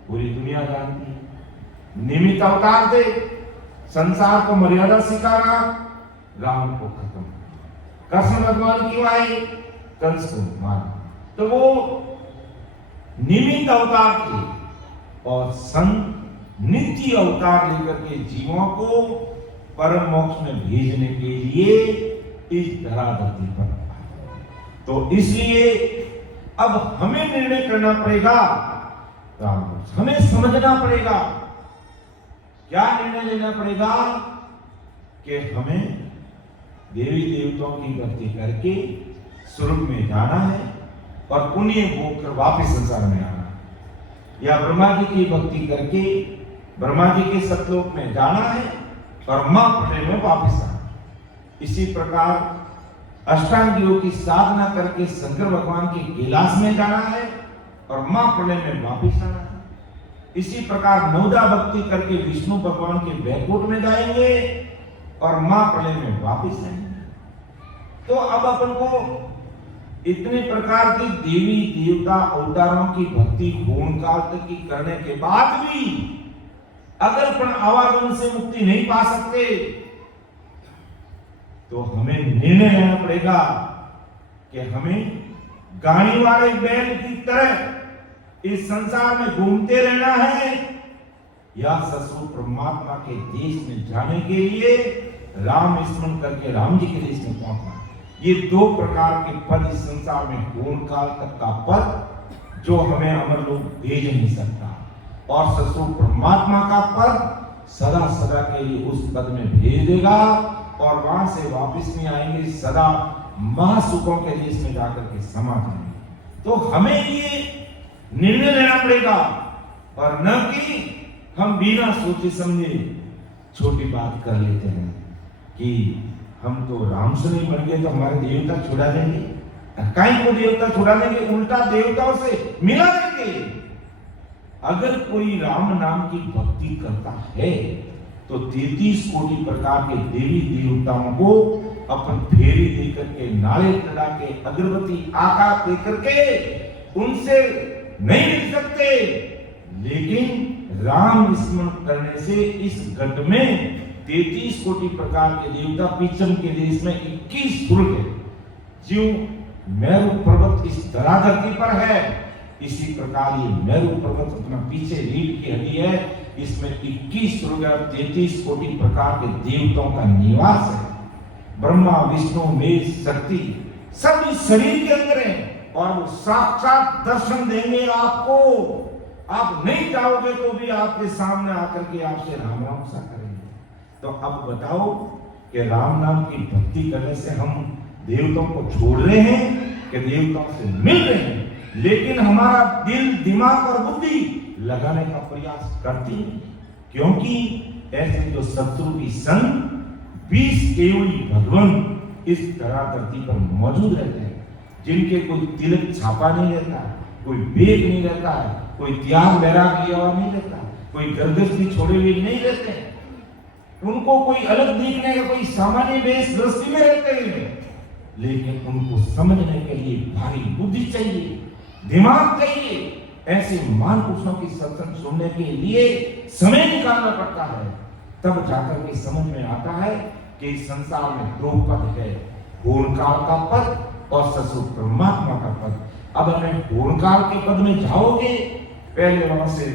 पूरी दुनिया जानती है। निमित्त अवतार थे, संसार को मर्यादा सिखाना, राम को खत्म। कृष्ण भगवान क्यों आए? कंस को मारना। तो वो निमित्त अवतार थे और संत नित्य अवतार लेकर के जीवों को परम मोक्ष में भेजने के लिए इस धराधरती पर। तो इसलिए अब हमें निर्णय करना पड़ेगा, हमें समझना पड़ेगा। क्या निर्णय लेना पड़ेगा? कि हमें देवी देवताओं की भक्ति करके स्वर्ग में जाना है और पुण्य भोग कर वापस संसार में आना है, या ब्रह्मा जी की भक्ति करके ब्रह्मा जी के सतलोक में जाना है और मां प्रलय में वापस आना। इसी प्रकार अष्टांग योग की साधना करके शंकर भगवान के कैलाश में जाना है और मां प्रलय में वापस आना है। इसी प्रकार नवदा भक्ति करके विष्णु भगवान के वैकुंठ में जाएंगे और मां प्रलय में वापस आएंगे। तो अब अपन को इतने प्रकार की देवी देवता अवतारों की भक्ति होम काल तक की करने के बाद भी अगर अपन आवागमन से मुक्ति नहीं पा सकते, तो हमें निर्णय लेना पड़ेगा कि हमें गाड़ी वाले बैल की तरह इस संसार में घूमते रहना है या ससुर परमात्मा के देश में जाने के लिए राम स्मरण करके राम जी के देश में पहुंचना। ये 2 प्रकार के पद इस संसार में पूर्ण काल तक का पद जो हमें अमर लोग भेज नहीं सकता, और ससुर परमात्मा का पद सदा सदा के लिए उस पद में भेज देगा और वहां से वापस नहीं आएंगे, सदा महासुखों के देश में जाकर के समा जाएंगे। तो हमें ये निर्णय लेना पड़ेगा और न कि हम बिना सोचे समझे छोटी बात कर लेते हैं कि हम तो राम से नहीं बन गए तो हमारे देवता छुड़ा देंगे। कहीं को देवता छुड़ा देंगे, उल्टा देवताओं से मिला देंगे। अगर कोई राम नाम की भक्ति करता है तो 33 कोटि प्रकार के देवी देवताओं को अपन फेरी देकर के, नाले चढ़ा के, अगरबत्ती आकाश देकर के उनसे नहीं मिल सकते, लेकिन राम स्मरण करने से इस घट में 33 कोटि प्रकार के देवता, पीछम के देश में 21 स्वर्ग है। जो मेरु पर्वत इस धराधरती पर है, इसी प्रकार ये मेरु पर्वत अपना पीछे रीढ़ की हड्डी है, इसमें 21 स्वर्ग और 33 कोटि प्रकार के देवताओं का निवास है। ब्रह्मा विष्णु महेश शक्ति सब इस शरीर के अंदर है और वो साक्षात दर्शन देंगे आपको। आप नहीं चाहोगे तो भी आपके सामने आकर के आपसे राम राम सा करेंगे। तो अब बताओ कि राम नाम की भक्ति करने से हम देवताओं को छोड़ रहे हैं कि देवताओं से मिल रहे हैं, लेकिन हमारा दिल, दिमाग और बुद्धि लगाने का प्रयास करती नहीं, क्योंकि ऐसे जो शत्रु की संग 20 केवली भगवान इस तरह धरती पर मौजूद रहते हैं, जिनके कोई तिलक छापा नहीं रहता, कोई वेग नहीं रहता है, कोई त्याग वैराग्य और नहीं रहता, कोई गर्दश भी छोड़े हुए नहीं रहते हैं, उनको कोई अलग दिखने का कोई सामान्य वेश दृष्टि में रहते हैं, लेकिन उनको समझने के लिए भारी बुद्धि चाहिए, दिमाग चाहिए। ऐसे महापुरुषों की सत्संग सुनने के लिए समय निकालना पड़ता है, तब जाकर के समझ में आता है कि इस संसार में दो पद है, पूर्णकाल का पद और ससुर परमात्मा का पद। अब हमें पूर्णकाल के पद में जाओगे, पहले वहां से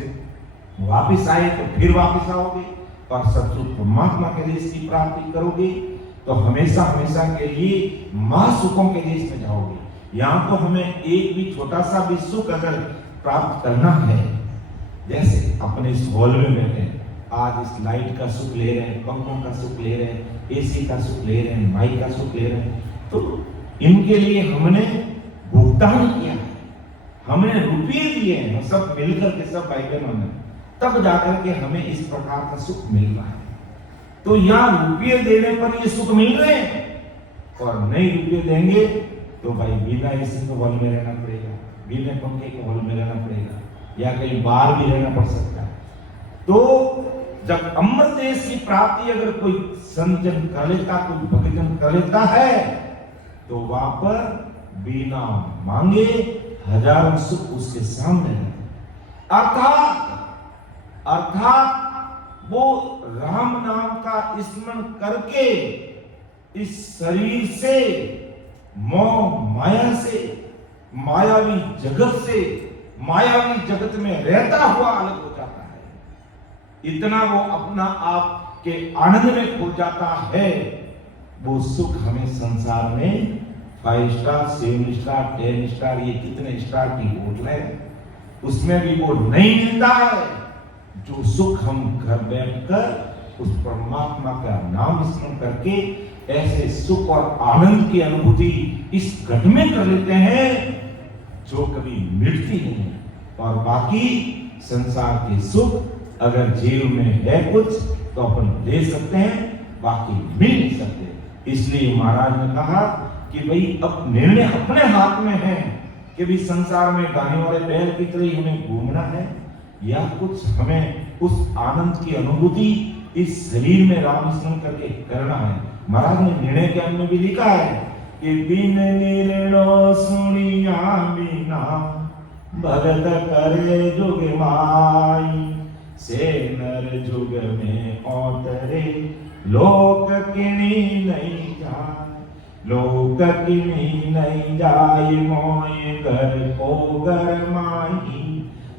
वापिस आए तो फिर वापिस आओगे, और ससुर परमात्मा के देश की प्राप्ति करोगे तो हमेशा हमेशा के लिए महासुखों के देश में जाओगे। यहाँ तो हमें एक भी छोटा सा भी सुख अगर प्राप्त करना है, जैसे अपने इस हॉल में बैठे आज इस लाइट का सुख ले रहे हैं, पंखों का सुख ले रहे हैं, एसी का सुख ले रहे हैं, माइक का सुख ले रहे हैं, तो इनके लिए हमने भुगतान किया है, हमने रुपये दिए हैं, हम सब मिलकर के सब भाई बहनों ने, तब जाकर के हमें इस प्रकार का सुख मिल रहा है। तो यहाँ रुपये देने पर ये सुख मिल रहे हैं, और नहीं रुपये देंगे तो भाई बिना एसी के हॉल में रहना पड़ेगा, बिना पंखे के हॉल में रहना पड़ेगा, या कहीं बाहर भी रहना पड़ सकता है। तो जब अमृत देश की प्राप्ति अगर कोई संजन कर लेता, कोई भक्तजन कर लेता है, तो वहां पर बिना मांगे हजारों सुख उसके सामने है। अर्थात वो राम नाम का स्मरण करके इस शरीर से, मोह माया से, मायावी जगत से, मायावी जगत में रहता हुआ अलग हो जाता है। इतना वो अपना आप के आनंद में खो जाता है। वो सुख हमें संसार में 5 स्टार, 7 स्टार, 10 स्टार, ये कितने स्टार की होटल है, उसमें भी वो नहीं मिलता है। जो सुख हम घर बैठकर उस परमात्मा का नाम स्मरण करके ऐसे सुख और आनंद की अनुभूति इस घट में कर लेते हैं जो कभी मिटती नहीं है। और बाकी संसार के सुख अगर जेब में है कुछ तो अपन ले सकते हैं, बाकी मिल नहीं सकते। इसलिए महाराज ने कहा कि भाई अब निर्णय अपने हाथ में है कि भी संसार में गाने वाले बैल की तरह हमें घूमना है, या कुछ हमें उस आनंद की अनुभूति इस शरीर में राम स्मरण करके करना है। महाराज ने निर्णय के अंत में भी लिखा है कि बिन निर्णय सुनिया बिना भगत करे जुग माई, से नर जुग में औतरे लोक किनी नहीं जाए, लोक किनी नहीं जाए मोय घर को घर माई,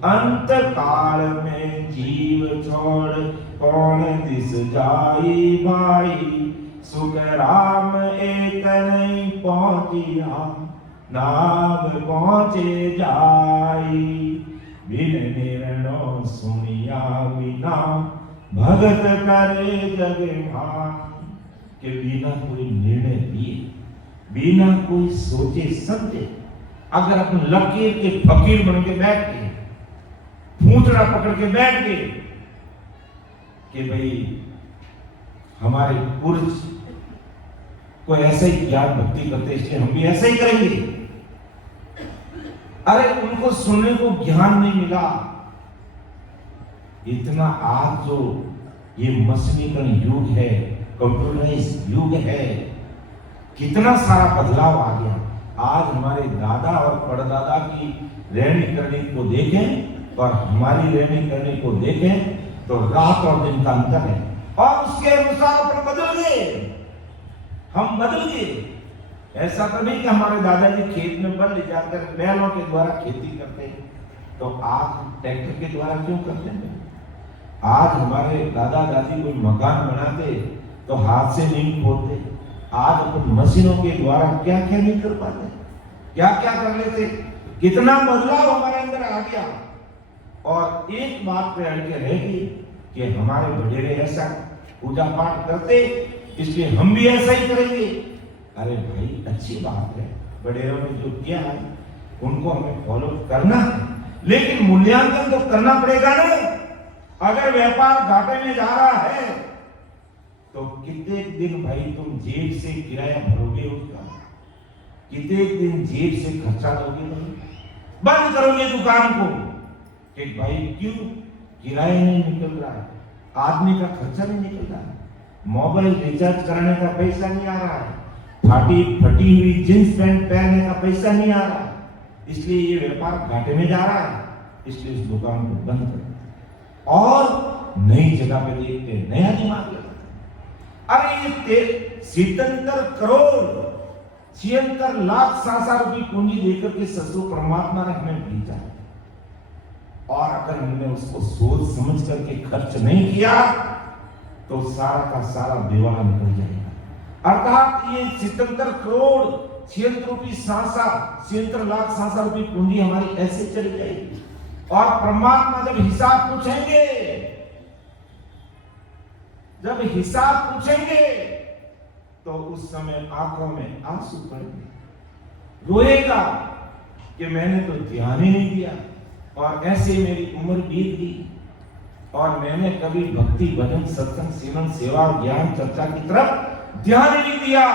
अंत काल में जीव छोड़ कौन दिस जाई भाई, सुख राम एक नहीं पहुंचिया नाम पहुंचे जाई, बिन निर्णय सुनिया बिना भगत करे जग भाई। के बिना कोई निर्णय लिए, बिना कोई सोचे समझे अगर अपन लकीर के फकीर बन के बैठ गए, पूंछड़ा पकड़ के बैठ गए कि भाई हमारे पुरुष को ऐसे ही ज्ञान भक्ति करते इसलिए हम भी ऐसे ही करेंगे। अरे उनको सुनने को ज्ञान नहीं मिला। इतना आज जो ये मशीनीकरण युग है, कंप्यूटराइज युग है, कितना सारा बदलाव आ गया। आज हमारे दादा और परदादा की रहनी करनी को देखें और हमारी रहनी करनी को देखें तो रात और दिन का अंतर है, और उसके अनुसार अपन बदल गए, हम बदल गए। ऐसा तो नहीं कि हमारे दादाजी खेत में बल ले जाकर बैलों के द्वारा खेती करते, तो आज ट्रैक्टर के द्वारा क्यों करते हैं? आज हमारे दादा दादी कोई मकान बनाते तो हाथ से नहीं खोदते, आज अपन मशीनों के द्वारा क्या क्या नहीं कर पाते, क्या क्या कर लेते। कितना बदलाव हमारे अंदर आ गया। और एक बात पे अड़ के रहेगी कि हमारे बड़ेरे ऐसा पूजा पाठ करते इसलिए हम भी ऐसा ही करेंगे। अरे भाई अच्छी बात है, बड़ेरों ने जो किया है उनको हमें फॉलो करना है, लेकिन मूल्यांकन तो करना पड़ेगा ना। अगर व्यापार घाटे में जा रहा है तो कितने दिन भाई तुम जेब से किराया भरोगे उसका, कितने दिन जेब से खर्चा दोगे भाई, बंद करोगे दुकान को कि भाई क्यों किराया नहीं निकल रहा है, आदमी का खर्चा नहीं निकल रहा है, मोबाइल रिचार्ज कराने का पैसा नहीं आ रहा है, फटी हुई जींस पैंट पहनने का पैसा नहीं आ रहा है, इसलिए ये व्यापार घाटे में जा रहा है, इसलिए इस दुकान को बंद कर और नई जगह पे देखते हैं, नया दिमाग लगाते। अरे ये 77 करोड़ 76 लाख 60 रुपए पूंजी देकर के ससुर परमात्मा ने हमें भेजा, और अगर हमने उसको सोच समझ करके खर्च नहीं किया तो सारा का सारा दिवाला निकल जाएगा। अर्थात ये 77 करोड़ 76 लाख 60 रुपए पूंजी हमारी ऐसे चली जाएगी, और परमात्मा जब हिसाब पूछेंगे तो उस समय आंखों में आंसू पड़ेंगे, रोएगा कि मैंने तो ध्यान ही नहीं दिया और ऐसे मेरी उम्र बीत गई और मैंने कभी भक्ति भजन सत्संग सेवन सेवा ज्ञान चर्चा की तरफ ध्यान ही नहीं दिया।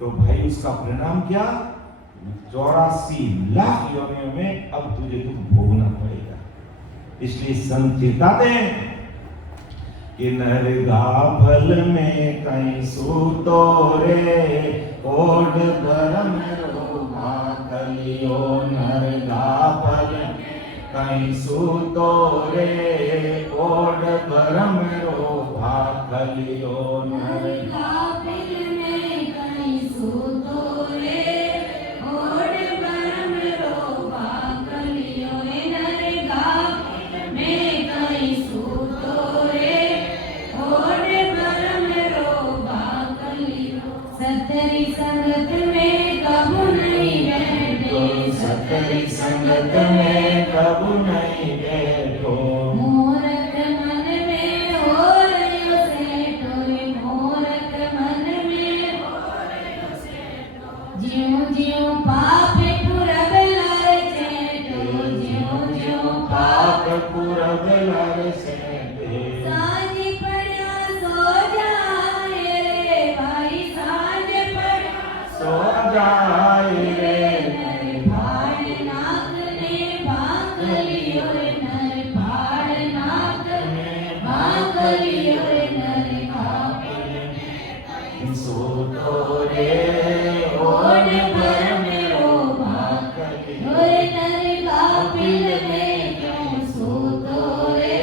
तो भाई उसका परिणाम क्या, 84 लाख योनियों में अब तुझे दुख भोगना पड़ेगा। इसलिए संत चेताते हैं कि नरगा फल में कहीं सूतो रे, ओढ़ भरम रोमा कलियो, नरगा फल कहीं सूतो रे, ओढ़ भरम रोमा कलियो, नरगा फल में कहीं सूतो रे, ओढ़ भरम रोमा कलियो, नरगा फल में कहीं सूतो रे, सतरी संगत में कबू नहीं बैठो, सतरी संगत में कबू नहीं बैठो, मूर्ख मन में हो रयो सेठो, मूर्ख मन में हो रयो सेठो, ज्यों ज्यों पाप पुरब लाए सेठो, ज्यों ज्यों पाप पुरब लाए सेठो, जाए रे नर भाड़ नाक ने भांग लियो, नर भाड़ नाक ने भांग लियो, नर कापिल में कहीं सूतो रे, ओढ़ भरम रोमा कलियो, नर कापिल में क्यों सूतो रे,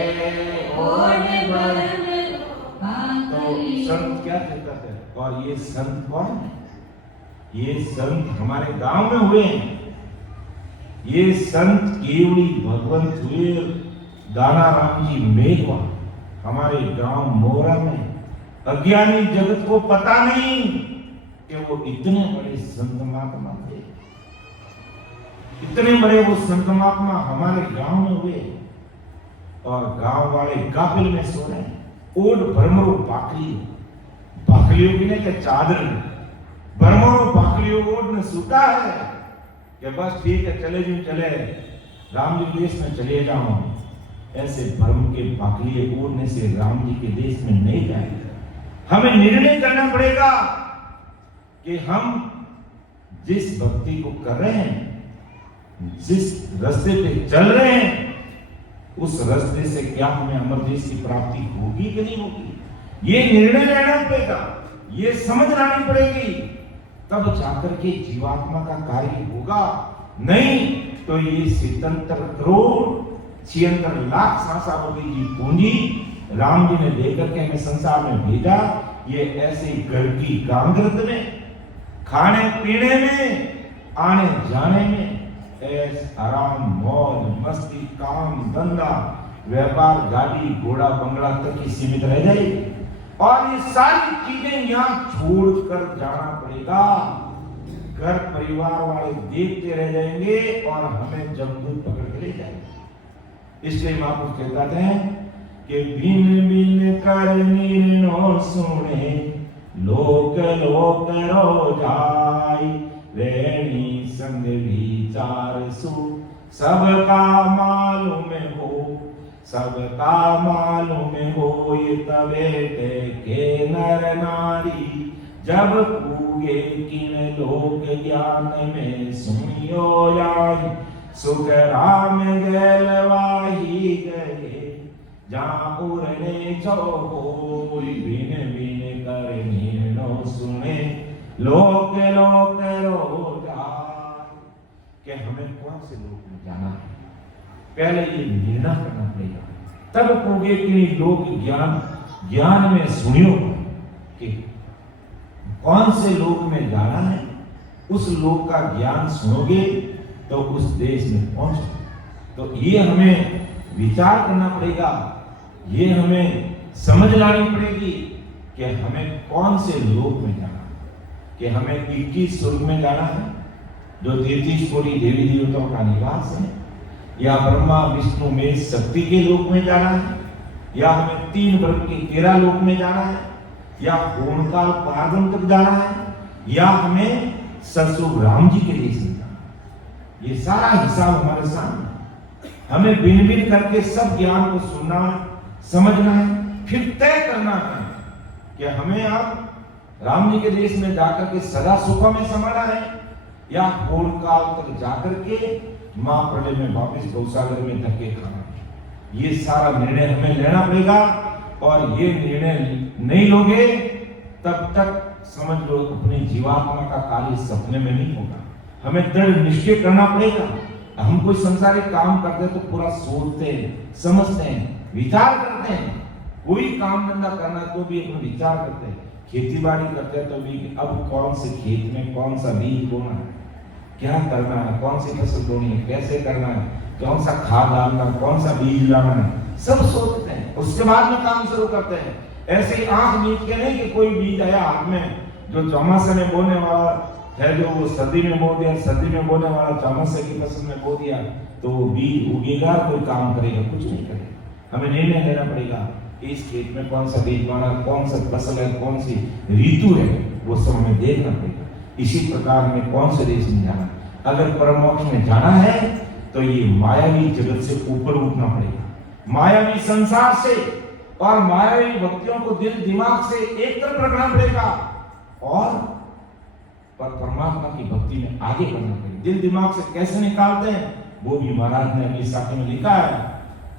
ओढ़ भरम रोमा कलियो। संत क्या कहता है, और ये संत कौन है? ये संत हमारे गांव में हुए हैं। ये संत केवड़ी भगवंत हुए दाना राम जी मेघवा हमारे गांव मोरा में। अज्ञानी जगत को पता नहीं कि वो इतने बड़े संत महात्मा थे, इतने बड़े वो संत महात्मा हमारे गांव में हुए, और गांव वाले गाफिल में सो रहे हैं। ओढ़ भरमरो बाकली, बाकलियों की नहीं क्या चादर, भरमरो बाकलियों ओढ़ ने सूता है कि बस ठीक है चले जी चले राम जी देश में चले जाओ। ऐसे भरम के बाकलिए ओढ़ने से राम जी के देश में नहीं जाएगा। हमें निर्णय करना पड़ेगा कि हम जिस भक्ति को कर रहे हैं, जिस रास्ते पे चल रहे हैं, उस रास्ते से क्या हमें अमर देश की प्राप्ति होगी कि नहीं होगी, ये निर्णय लेना पड़ेगा, ये समझ लानी पड़ेगी, तब जाकर के जीवात्मा का कार्य होगा। नहीं तो ये 77 करोड़ 76 लाख ₹66 की पूंजी राम जी ने देकर के हमें संसार में भेजा, ये ऐसे घर की गांगरत में, खाने पीने में, आने जाने में, ऐस आराम मौज मस्ती काम धंधा व्यापार गाड़ी घोड़ा बंगला तक ही सीमित रह जाएगी, और ये सारी चीजें यहाँ छोड़कर जाना पड़ेगा। घर परिवार वाले देखते रह जाएंगे और हमें जमदूत पकड़ के ले जाएंगे। इसलिए महापुरुष कहते हैं कि बिन बिन कर निर्णो सुने लोक लोक रो जाय, रेणी संग विचार सु सबका मालूम हो, सबका मालूम हो ये तबे के नर नारी, जब पूगे किन लोक ज्ञान में सुनियो जाई, सुख राम गैलवाही गए, जहाँ उड़ने जो कोई बिन बिन कर नीनो सुने, लोक लोक रो जाए। कि हमें कौन से लोक में जाना है, पहले ये निर्णय करना पड़ेगा, तब पूगे कि लोक ज्ञान में सुनियो कि कौन से लोक में जाना है। उस लोक का ज्ञान सुनोगे तो उस देश में पहुंचो। तो ये हमें विचार करना पड़ेगा, ये हमें समझ लानी पड़ेगी कि हमें कौन से लोक में जाना है। कि हमें 21 स्वर्ग में जाना है जो 33 कोटि देवी देवताओं का निवास है, या ब्रह्मा विष्णु में शक्ति के लोक में जाना है, या हमें 3 वर्ग के 13 लोक में जाना है, या पूर्णकाल पारगम तक जाना है, या हमें ससुर राम जी के देश में जाना है। ये सारा हिसाब हमारे सामने, हमें बिन बिन करके सब ज्ञान को सुनना है, समझना है, फिर तय करना है कि हमें अब राम जी के देश में जाकर के सदा सुखों में समाना है, या पूर्णकाल तक जाकर के मां प्रलय में वापस गौसागर में धक्के खाना है। ये सारा निर्णय हमें लेना पड़ेगा, और ये निर्णय नहीं लोगे तब तक समझ लो अपनी जीवात्मा का कार्य सपने में नहीं होगा। हमें दृढ़ निश्चय करना पड़ेगा। हम कोई संसारिक काम करते हैं तो पूरा सोचते हैं, समझते हैं, विचार करते हैं। कोई काम धंधा करना तो भी अपना विचार करते हैं, खेती बाड़ी करते हैं तो भी अब कौन से खेत में कौन सा बीज बोना है, क्या करना है, कौन सी फसल बोनी है, कैसे करना है, कौन सा खाद डालना, कौन सा बीज लाना है, सब सोचते हैं, उसके बाद में काम शुरू करते हैं। ऐसे ही आंख मीच के नहीं कि कोई बीज आया हाथ में जो चौमासे में बोने वाला है, जो वो सर्दी में बो दिया, सर्दी में बोने वाला चौमासे की फसल में बो दिया, तो वो बीज उगेगा, कोई काम करेगा, कुछ नहीं करेगा। हमें निर्णय लेना पड़ेगा कि इस खेत में कौन सा बीज बोना, कौन सा फसल है, कौन सी ऋतु है, वो सब हमें देखना पड़ेगा। इसी प्रकार हमें कौन से देश में जाना, अगर परम मोक्ष में जाना है तो ये मायावी जगत से ऊपर उठना पड़ेगा, मायावी संसार से और मायावी भक्तियों को दिल दिमाग से एक तरफ रखना पड़ेगा, और पर परमात्मा की भक्ति में आगे बढ़ना पड़ेगा। दिल दिमाग से कैसे निकालते हैं वो भी महाराज ने अपनी साथी में लिखा है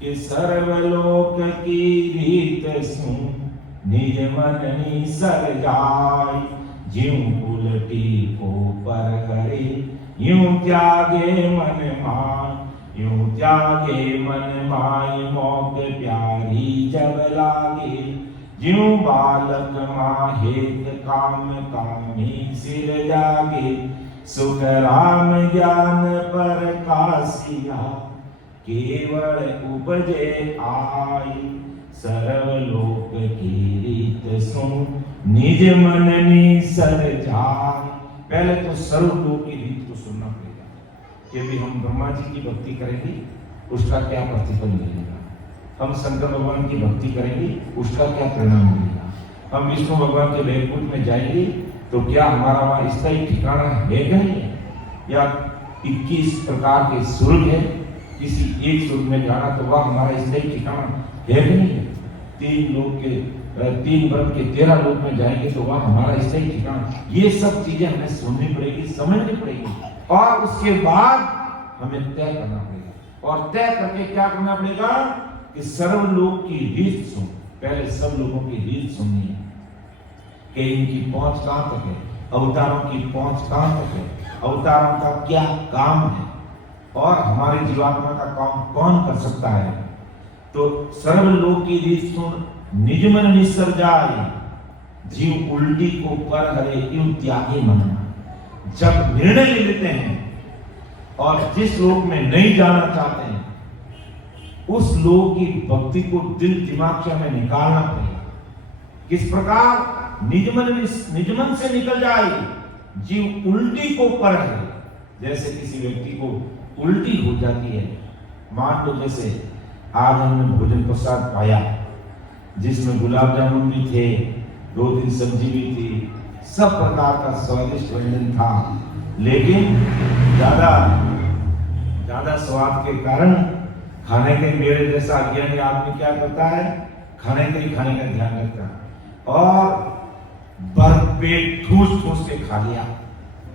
कि सर्वलोक की रीत सुन, निज मन निसर जाय, ज्यों उलटी को पर करे, यूं त्यागे मन माय, यूं त्यागे मन माय, मौक प्यारी जब लागे, ज्यों बालक माहेत काम कामी सिर जागे, सुख राम ज्ञान पर कासिया, केवल उपजे आई, सर्वलोक की रीत सुन, निज मन निसर जाय। पहले तो सर्वलोक की रीत को सुनना पड़ेगा कि भी हम ब्रह्मा जी की भक्ति करेंगे उसका क्या प्रतिफल मिलेगा, हम शंकर भगवान की भक्ति करेंगे उसका क्या परिणाम मिलेगा, हम विष्णु भगवान के वैकुंठ में जाएंगे तो क्या हमारा वहां स्थायी ठिकाना है नहीं, या 21 प्रकार के स्वर्ग है, किसी एक स्वर्ग में जाना तो वह हमारा स्थायी ठिकाना है नहीं है। 3 वर्ग के 13 लोक में जाएंगे तो वह हमारा स्थायी ठिकाना। ये सब चीजें हमें सुननी पड़ेगी, समझनी पड़ेगी, और उसके बाद हमें तय करना पड़ेगा। और तय करके क्या करना पड़ेगा कि सर्वलोक की रीत सुन। पहले सब लोगों की रीत सुननी है कि इनकी पहुंच कहां तक है, अवतारों की पहुंच कहां तक है, अवतारों का क्या काम है, और हमारे जीवात्मा का काम कौन कर सकता है। तो सर्वलोक की रीत सुन, निज मन निसर जाए, जीव उल्टी को पर हरे, यूं त्यागे मन। जब निर्णय ले लेते हैं और जिस लोक में नहीं जाना चाहते हैं उस लोक की भक्ति को दिल दिमाग से हमें निकालना पड़ेगा। किस प्रकार? निज मन से निकल जाए, जीव उल्टी को पर हरे। जैसे किसी व्यक्ति को उल्टी हो जाती है, मान लो जैसे आज हमने भोजन प्रसाद पाया जिसमें गुलाब जामुन भी थे, 2-3 सब्जी भी थी, सब प्रकार का स्वादिष्ट व्यंजन था, लेकिन ज्यादा ज्यादा स्वाद के कारण खाने के, मेरे जैसा अज्ञानी आदमी क्या करता है, खाने के ही खाने का ध्यान रखता है और भरपेट ठूस ठूस के खा लिया,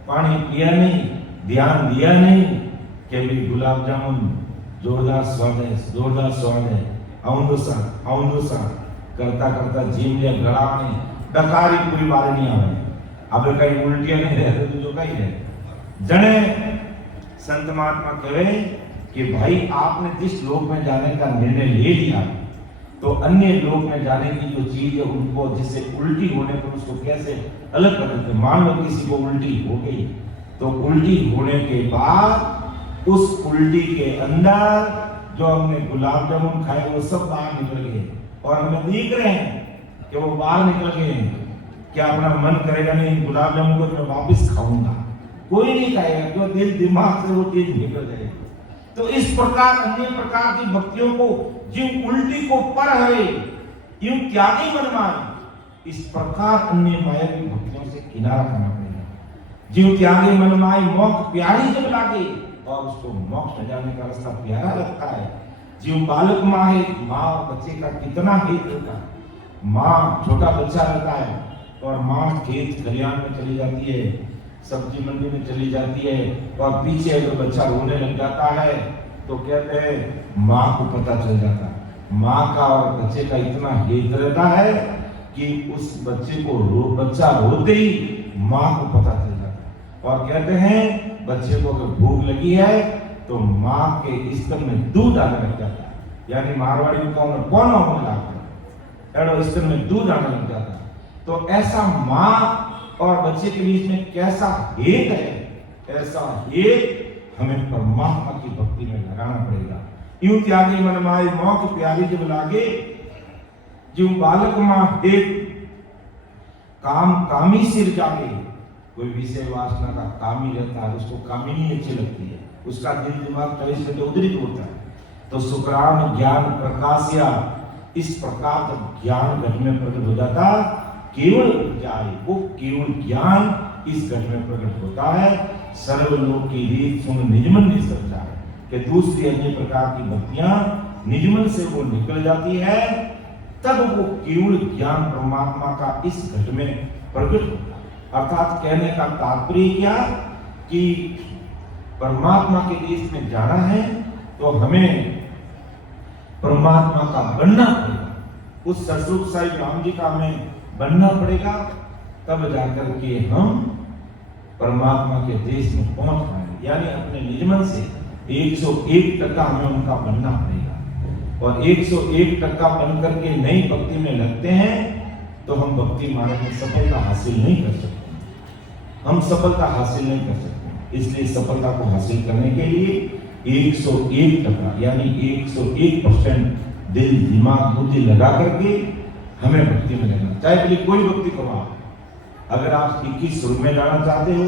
पानी पिया नहीं, ध्यान दिया नहीं कि भी गुलाब जामुन जोरदार स्वाद है, औंदुसा करता करता जीव लिया गड़ा में डकारी पूरी बार नहीं आवे, अब कहीं उल्टियां नहीं रहते तो जो कहीं रहे जने। संत महात्मा कहे कि भाई आपने जिस लोक में जाने का निर्णय ले लिया तो अन्य लोक में जाने की जो चीज है उनको, जिससे उल्टी होने पर उसको कैसे अलग कर देते। मान लो किसी को उल्टी हो गई तो उल्टी होने के बाद उस उल्टी के अंदर जो हमने गुलाब जामुन खाए वो सब बाहर निकल गए और हमें देख रहे हैं कि वो बाहर निकल गए हैं। क्या अपना मन करेगा नहीं गुलाब जामुन को मैं वापस खाऊंगा? कोई नहीं खाएगा, क्यों? दिल दिमाग से वो चीज निकल जाएगी। तो इस प्रकार अन्य प्रकार की भक्तियों को जिन उल्टी को पर है यूं त्यागी मनमाई, इस प्रकार अन्य माया की भक्तियों से किनारा करना पड़ेगा। जीव त्यागी मनमाई मोक्ष प्यारी जब लागे और उसको मोक्ष न जाने का रास्ता प्यारा लगता है। जीव बालक माँ है, माँ और बच्चे का कितना हित होता है। माँ छोटा बच्चा रहता है और माँ खेत खलिहान में चली जाती है, सब्जी मंडी में चली जाती है और पीछे अगर बच्चा रोने लग जाता है तो कहते हैं माँ को पता चल जाता है। माँ का और बच्चे का इतना हित रहता है कि उस बच्चे को बच्चा रोते ही माँ को पता चल जाता है और कहते हैं बच्चे को अगर भूख लगी है तो माँ के स्तन में दूध आने लग जाता है, यानी मारवाड़ी में कौन होने लगता है, एडो स्तन में दूध आने लग जाता है। तो ऐसा माँ और बच्चे के बीच में कैसा हेत है, ऐसा हेत हमें परमात्मा की भक्ति में लगाना पड़ेगा। यूं त्यागी मनमाई मोक्ष प्यारी जब लागे, जो बालक मां हेत कामी सिर जागे। कोई विषय वासना का कामी रहता है, उसको कामिनी अच्छी लगती है, उसका दिल दिमाग 24 घंटे उद्रित होता है। तो सुकराम ज्ञान प्रकाशिया, इस प्रकार जब ज्ञान घट में प्रकट हो जाता केवल जाए, वो केवल ज्ञान इस घट में प्रकट होता है। सर्वलोक की रीत सुन निजमन निसर जाए, कि दूसरी अन्य प्रकार की भक्तियां निजमन से वो निकल जाती है, तब वो केवल ज्ञान परमात्मा का इस घट में प्रकट होता है। अर्थात कहने का तात्पर्य क्या कि परमात्मा के देश में जाना है तो हमें परमात्मा का बनना पड़ेगा, उस सतरूप साईं राम जी का हमें बनना पड़ेगा, तब जाकर के हम परमात्मा के देश में पहुंच पाएंगे। यानी अपने निजमन से 101% हमें उनका बनना पड़ेगा और 101% बन करके नई भक्ति में लगते हैं तो हम भक्ति मार्ग में सफलता हासिल नहीं कर सकते, हम सफलता हासिल नहीं कर सकते। इसलिए सफलता को हासिल करने के लिए 101% यानी 101% दिल दिमाग बुद्धि लगा करके हमें भक्ति में लगना। चाहे पहले कोई भक्ति करो, अगर आप 21 सुर में जाना चाहते हो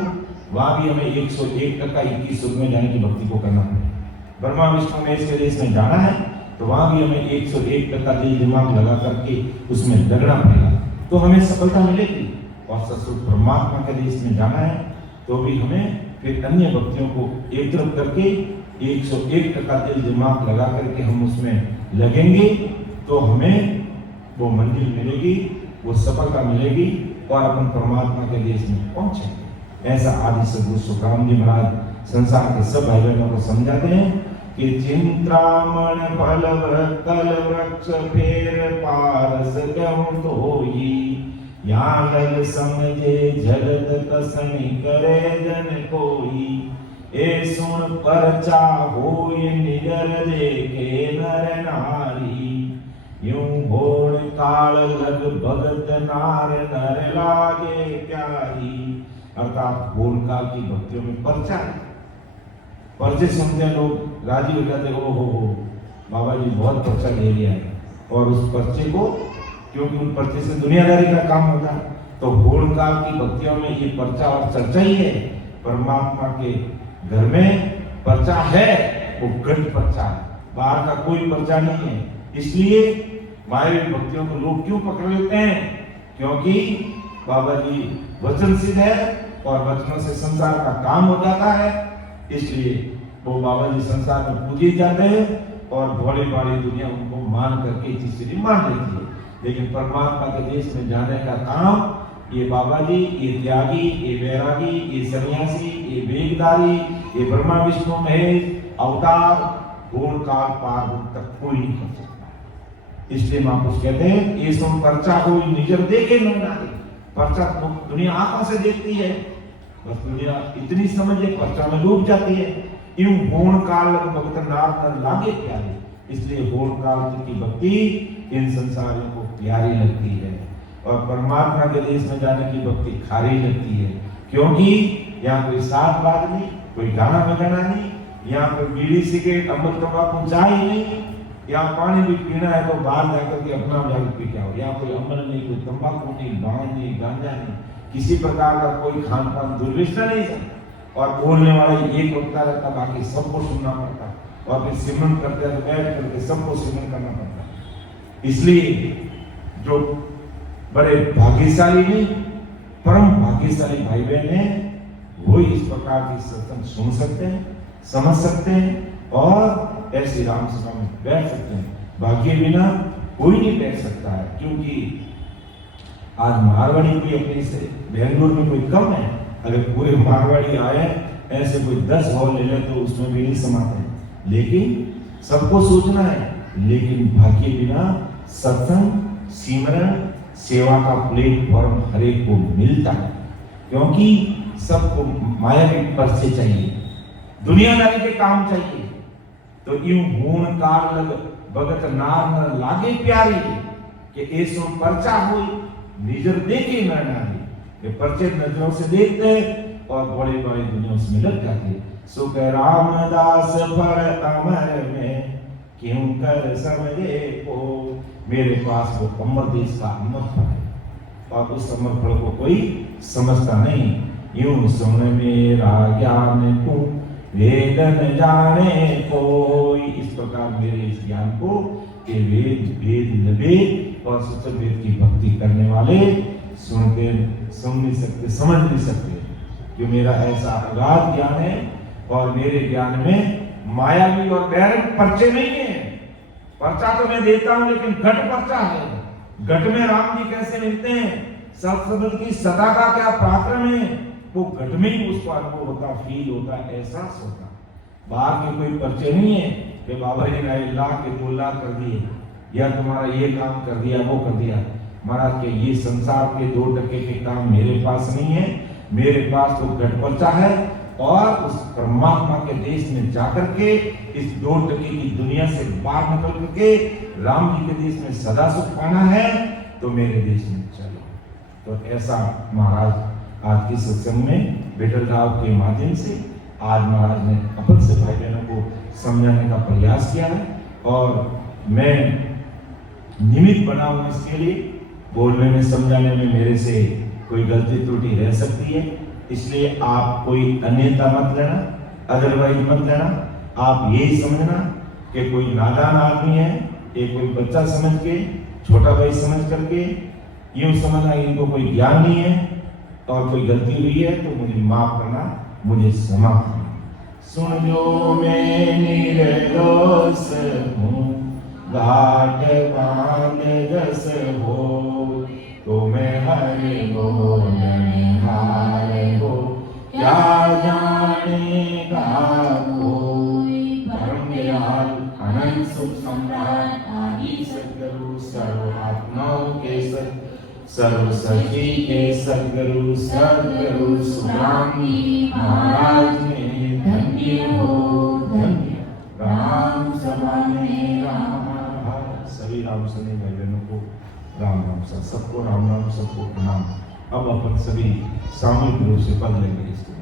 वहां भी हमें 101% 21 सुर में जाने की भक्ति को करना पड़ेगा। ब्रह्मा विष्णु महेश के देश में जाना है तो वहां भी हमें 101% दिल दिमाग लगा करके उसमें लगना पड़ेगा, तो हमें सफलता मिलेगी। और ससुर परमात्मा के देश में जाना है तो भी हमें फिर अन्य भक्तियों को एक तरफ करके 101% दिल दिमाग लगा करके हम उसमें लगेंगे तो हमें वो मंजिल मिलेगी, वो सफलता मिलेगी और अपन परमात्मा के देश में पहुंचेंगे। ऐसा आदि सद्गुरु सुखराम जी महाराज संसार के सब भाई बहनों को समझाते हैं कि चिंतामण फल कल वृक्ष फेर पारस गहूं धोई, यहाँ लग समझे झलत कसनी करे जन कोई, ए सुन परचा होय निगर देखे नर नारी, यूं भोर काल लग भगत नार नर लागे प्यारी। अर्थात भोर काल की भक्तियों में परचा है, पर्चे सुनते लोग राजी हो जाते, ओ हो बाबा जी बहुत पर्चा ले लिया है, और उस पर्चे को क्योंकि उन पर्चे से दुनियादारी का काम होता है, तो भोर काल की भक्तियों में ये पर्चा और चर्चा ही है। परमात्मा के घर में पर्चा है, वो गढ़ पर्चा है, बाहर का कोई पर्चा नहीं है। इसलिए मायावी भक्तियों को लोग क्यों पकड़ लेते हैं? क्योंकि बाबा जी वचन सिद्ध है और वचनों से संसार का काम हो जाता है। इसलिए वो बाबा जी संसार में पूजे जाते हैं और भोले भाली दुनिया उनको मान करके इस चीज मान लेती है। लेकिन परमात्मा के देश में जाने का काम ये बाबा जी, ये त्यागी, ये वैरागी, ये सन्यासी, ये वेगधारी, ये ब्रह्मा विष्णु महेश अवतार गुण काल पार तक कोई नहीं कर सकता। इसलिए महापुरुष कहते हैं ये सुन पर्चा कोई निजर देखे न नारी। पर्चा दुनिया आंखों से देखती है, बस दुनिया इतनी समझ है पर्चा में डूब जाती है। यूं होण काल भगत नार न लागे प्यारे, इसलिए होण काल की भक्ति इन संसारियों को प्यारी लगती है और परमात्मा के देश में जाने की भक्ति खारी लगती है। क्योंकि यहाँ कोई साथ बात नहीं, कोई गाना बजाना नहीं, यहाँ कोई बीड़ी सिगरेट अमृत तंबाकू चाय नहीं, यहाँ पानी भी पीना है तो बाहर जाकर के अपना जाकर पी के आओ। यहाँ कोई अमल नहीं, कोई तंबाकू नहीं, भांग नहीं, गांजा नहीं, किसी प्रकार का कोई खान पान दुर्व्यसना नहीं। और बोलने वाला एक होता रहता, बाकी सबको सुनना पड़ता और फिर सिमरन करते हैं तो बैठ करके सबको सिमरन करना पड़ता। इसलिए जो बड़े भाग्यशाली नहीं, परम भाग्यशाली भाई बहन है, वो इस प्रकार की सत्संग सुन सकते हैं, समझ सकते हैं और ऐसी राम सभा में बैठ सकते हैं। भाग्य बिना कोई नहीं बैठ सकता है, क्योंकि आज मारवाड़ी कोई अपने से बेंगलुरु में कोई कम है। अगर पूरे मारवाड़ी आए ऐसे कोई 10 हॉल ले ले तो उसमें भी नहीं समाते हैं। लेकिन सबको सोचना है, लेकिन भाग्य बिना सत्संग सिमरन सेवा का प्लेटफॉर्म हर एक को मिलता है, क्योंकि सबको माया के पर्चे चाहिए, दुनियादारी के काम चाहिए। तो यूं होण काल लग भगत नार न लागे प्यारी, कि ऐसो पर्चा होई निजर देखे न नारी। ये पर्चे नजरों से देखते और बड़े बड़े दुनिया उसमें लग जाते। सुख रामदास फल अमर में क्यों कर समझे को। मेरे पास वो अमर देश का अमर फल है और उस अमर फल को कोई समझता नहीं। यूं सुन मेरा ज्ञान तू वेद न जाने कोई। इस प्रकार मेरे इस ज्ञान को ये वेद लबे और सच्चे वेद की भक्ति करने वाले सुन नहीं सकते, समझ नहीं सकते। जो मेरा ऐसा अगाध ज्ञान है और मेरे ज्ञान में माया भी और डायरेक्ट पर्चे नहीं है। पर्चा तो मैं देता हूं, लेकिन घट पर्चा है। घट में राम जी कैसे मिलते हैं, सत्संग की सदा का क्या पराक्रम है, वो घट में ही उसको अनुभव होता, फील होता, एहसास होता। बाहर के कोई पर्चे नहीं है कि बाबा जी ने 1 लाख के 2 लाख कर दिए या तुम्हारा ये काम कर दिया वो कर दिया। महाराज के ये संसार के 2 टके के काम मेरे पास नहीं है। मेरे पास तो घट पर्चा है और उस परमात्मा के देश में जाकर के इस 2 टके की दुनिया से बाहर निकल करके राम जी के देश में सदा सुख पाना है तो मेरे देश में चलो। तो ऐसा महाराज आज की सत्संग में विठल राव के माध्यम से आज महाराज ने अपन से भाई बहनों को समझाने का प्रयास किया है और मैं निमित्त बना हूं इसके लिए। बोलने में समझाने में मेरे से कोई गलती त्रुटि रह सकती है, इसलिए आप कोई अन्यथा मत लेना, अदरवाइज मत लेना। आप यही समझना कि कोई नादान आदमी है, एक कोई बच्चा समझ के, छोटा भाई समझ करके यूं समझना इनको कोई ज्ञान नहीं है और कोई गलती हुई है तो मुझे माफ करना, मुझे क्षमा करना। सुन जो मैं निर्दोष हूँ घाट बांध जस हो, तो मैं हरि बोलन हार हो क्या जानेगा कोई। परम दयाल अनंत सुख सम्राट आदि सद्गुरु सर्वात्माओं के सर्व सखी के सद्गुरु सद्गुरु सुरामी महाराज ने धन्य हो धन्य। राम सभा में राम। सभी राम सने भाई बहनों को राम राम सबको राम राम, सबको प्रणाम। अब अपन सभी सामूहिक रूप से पढ़ लेंगे इसको।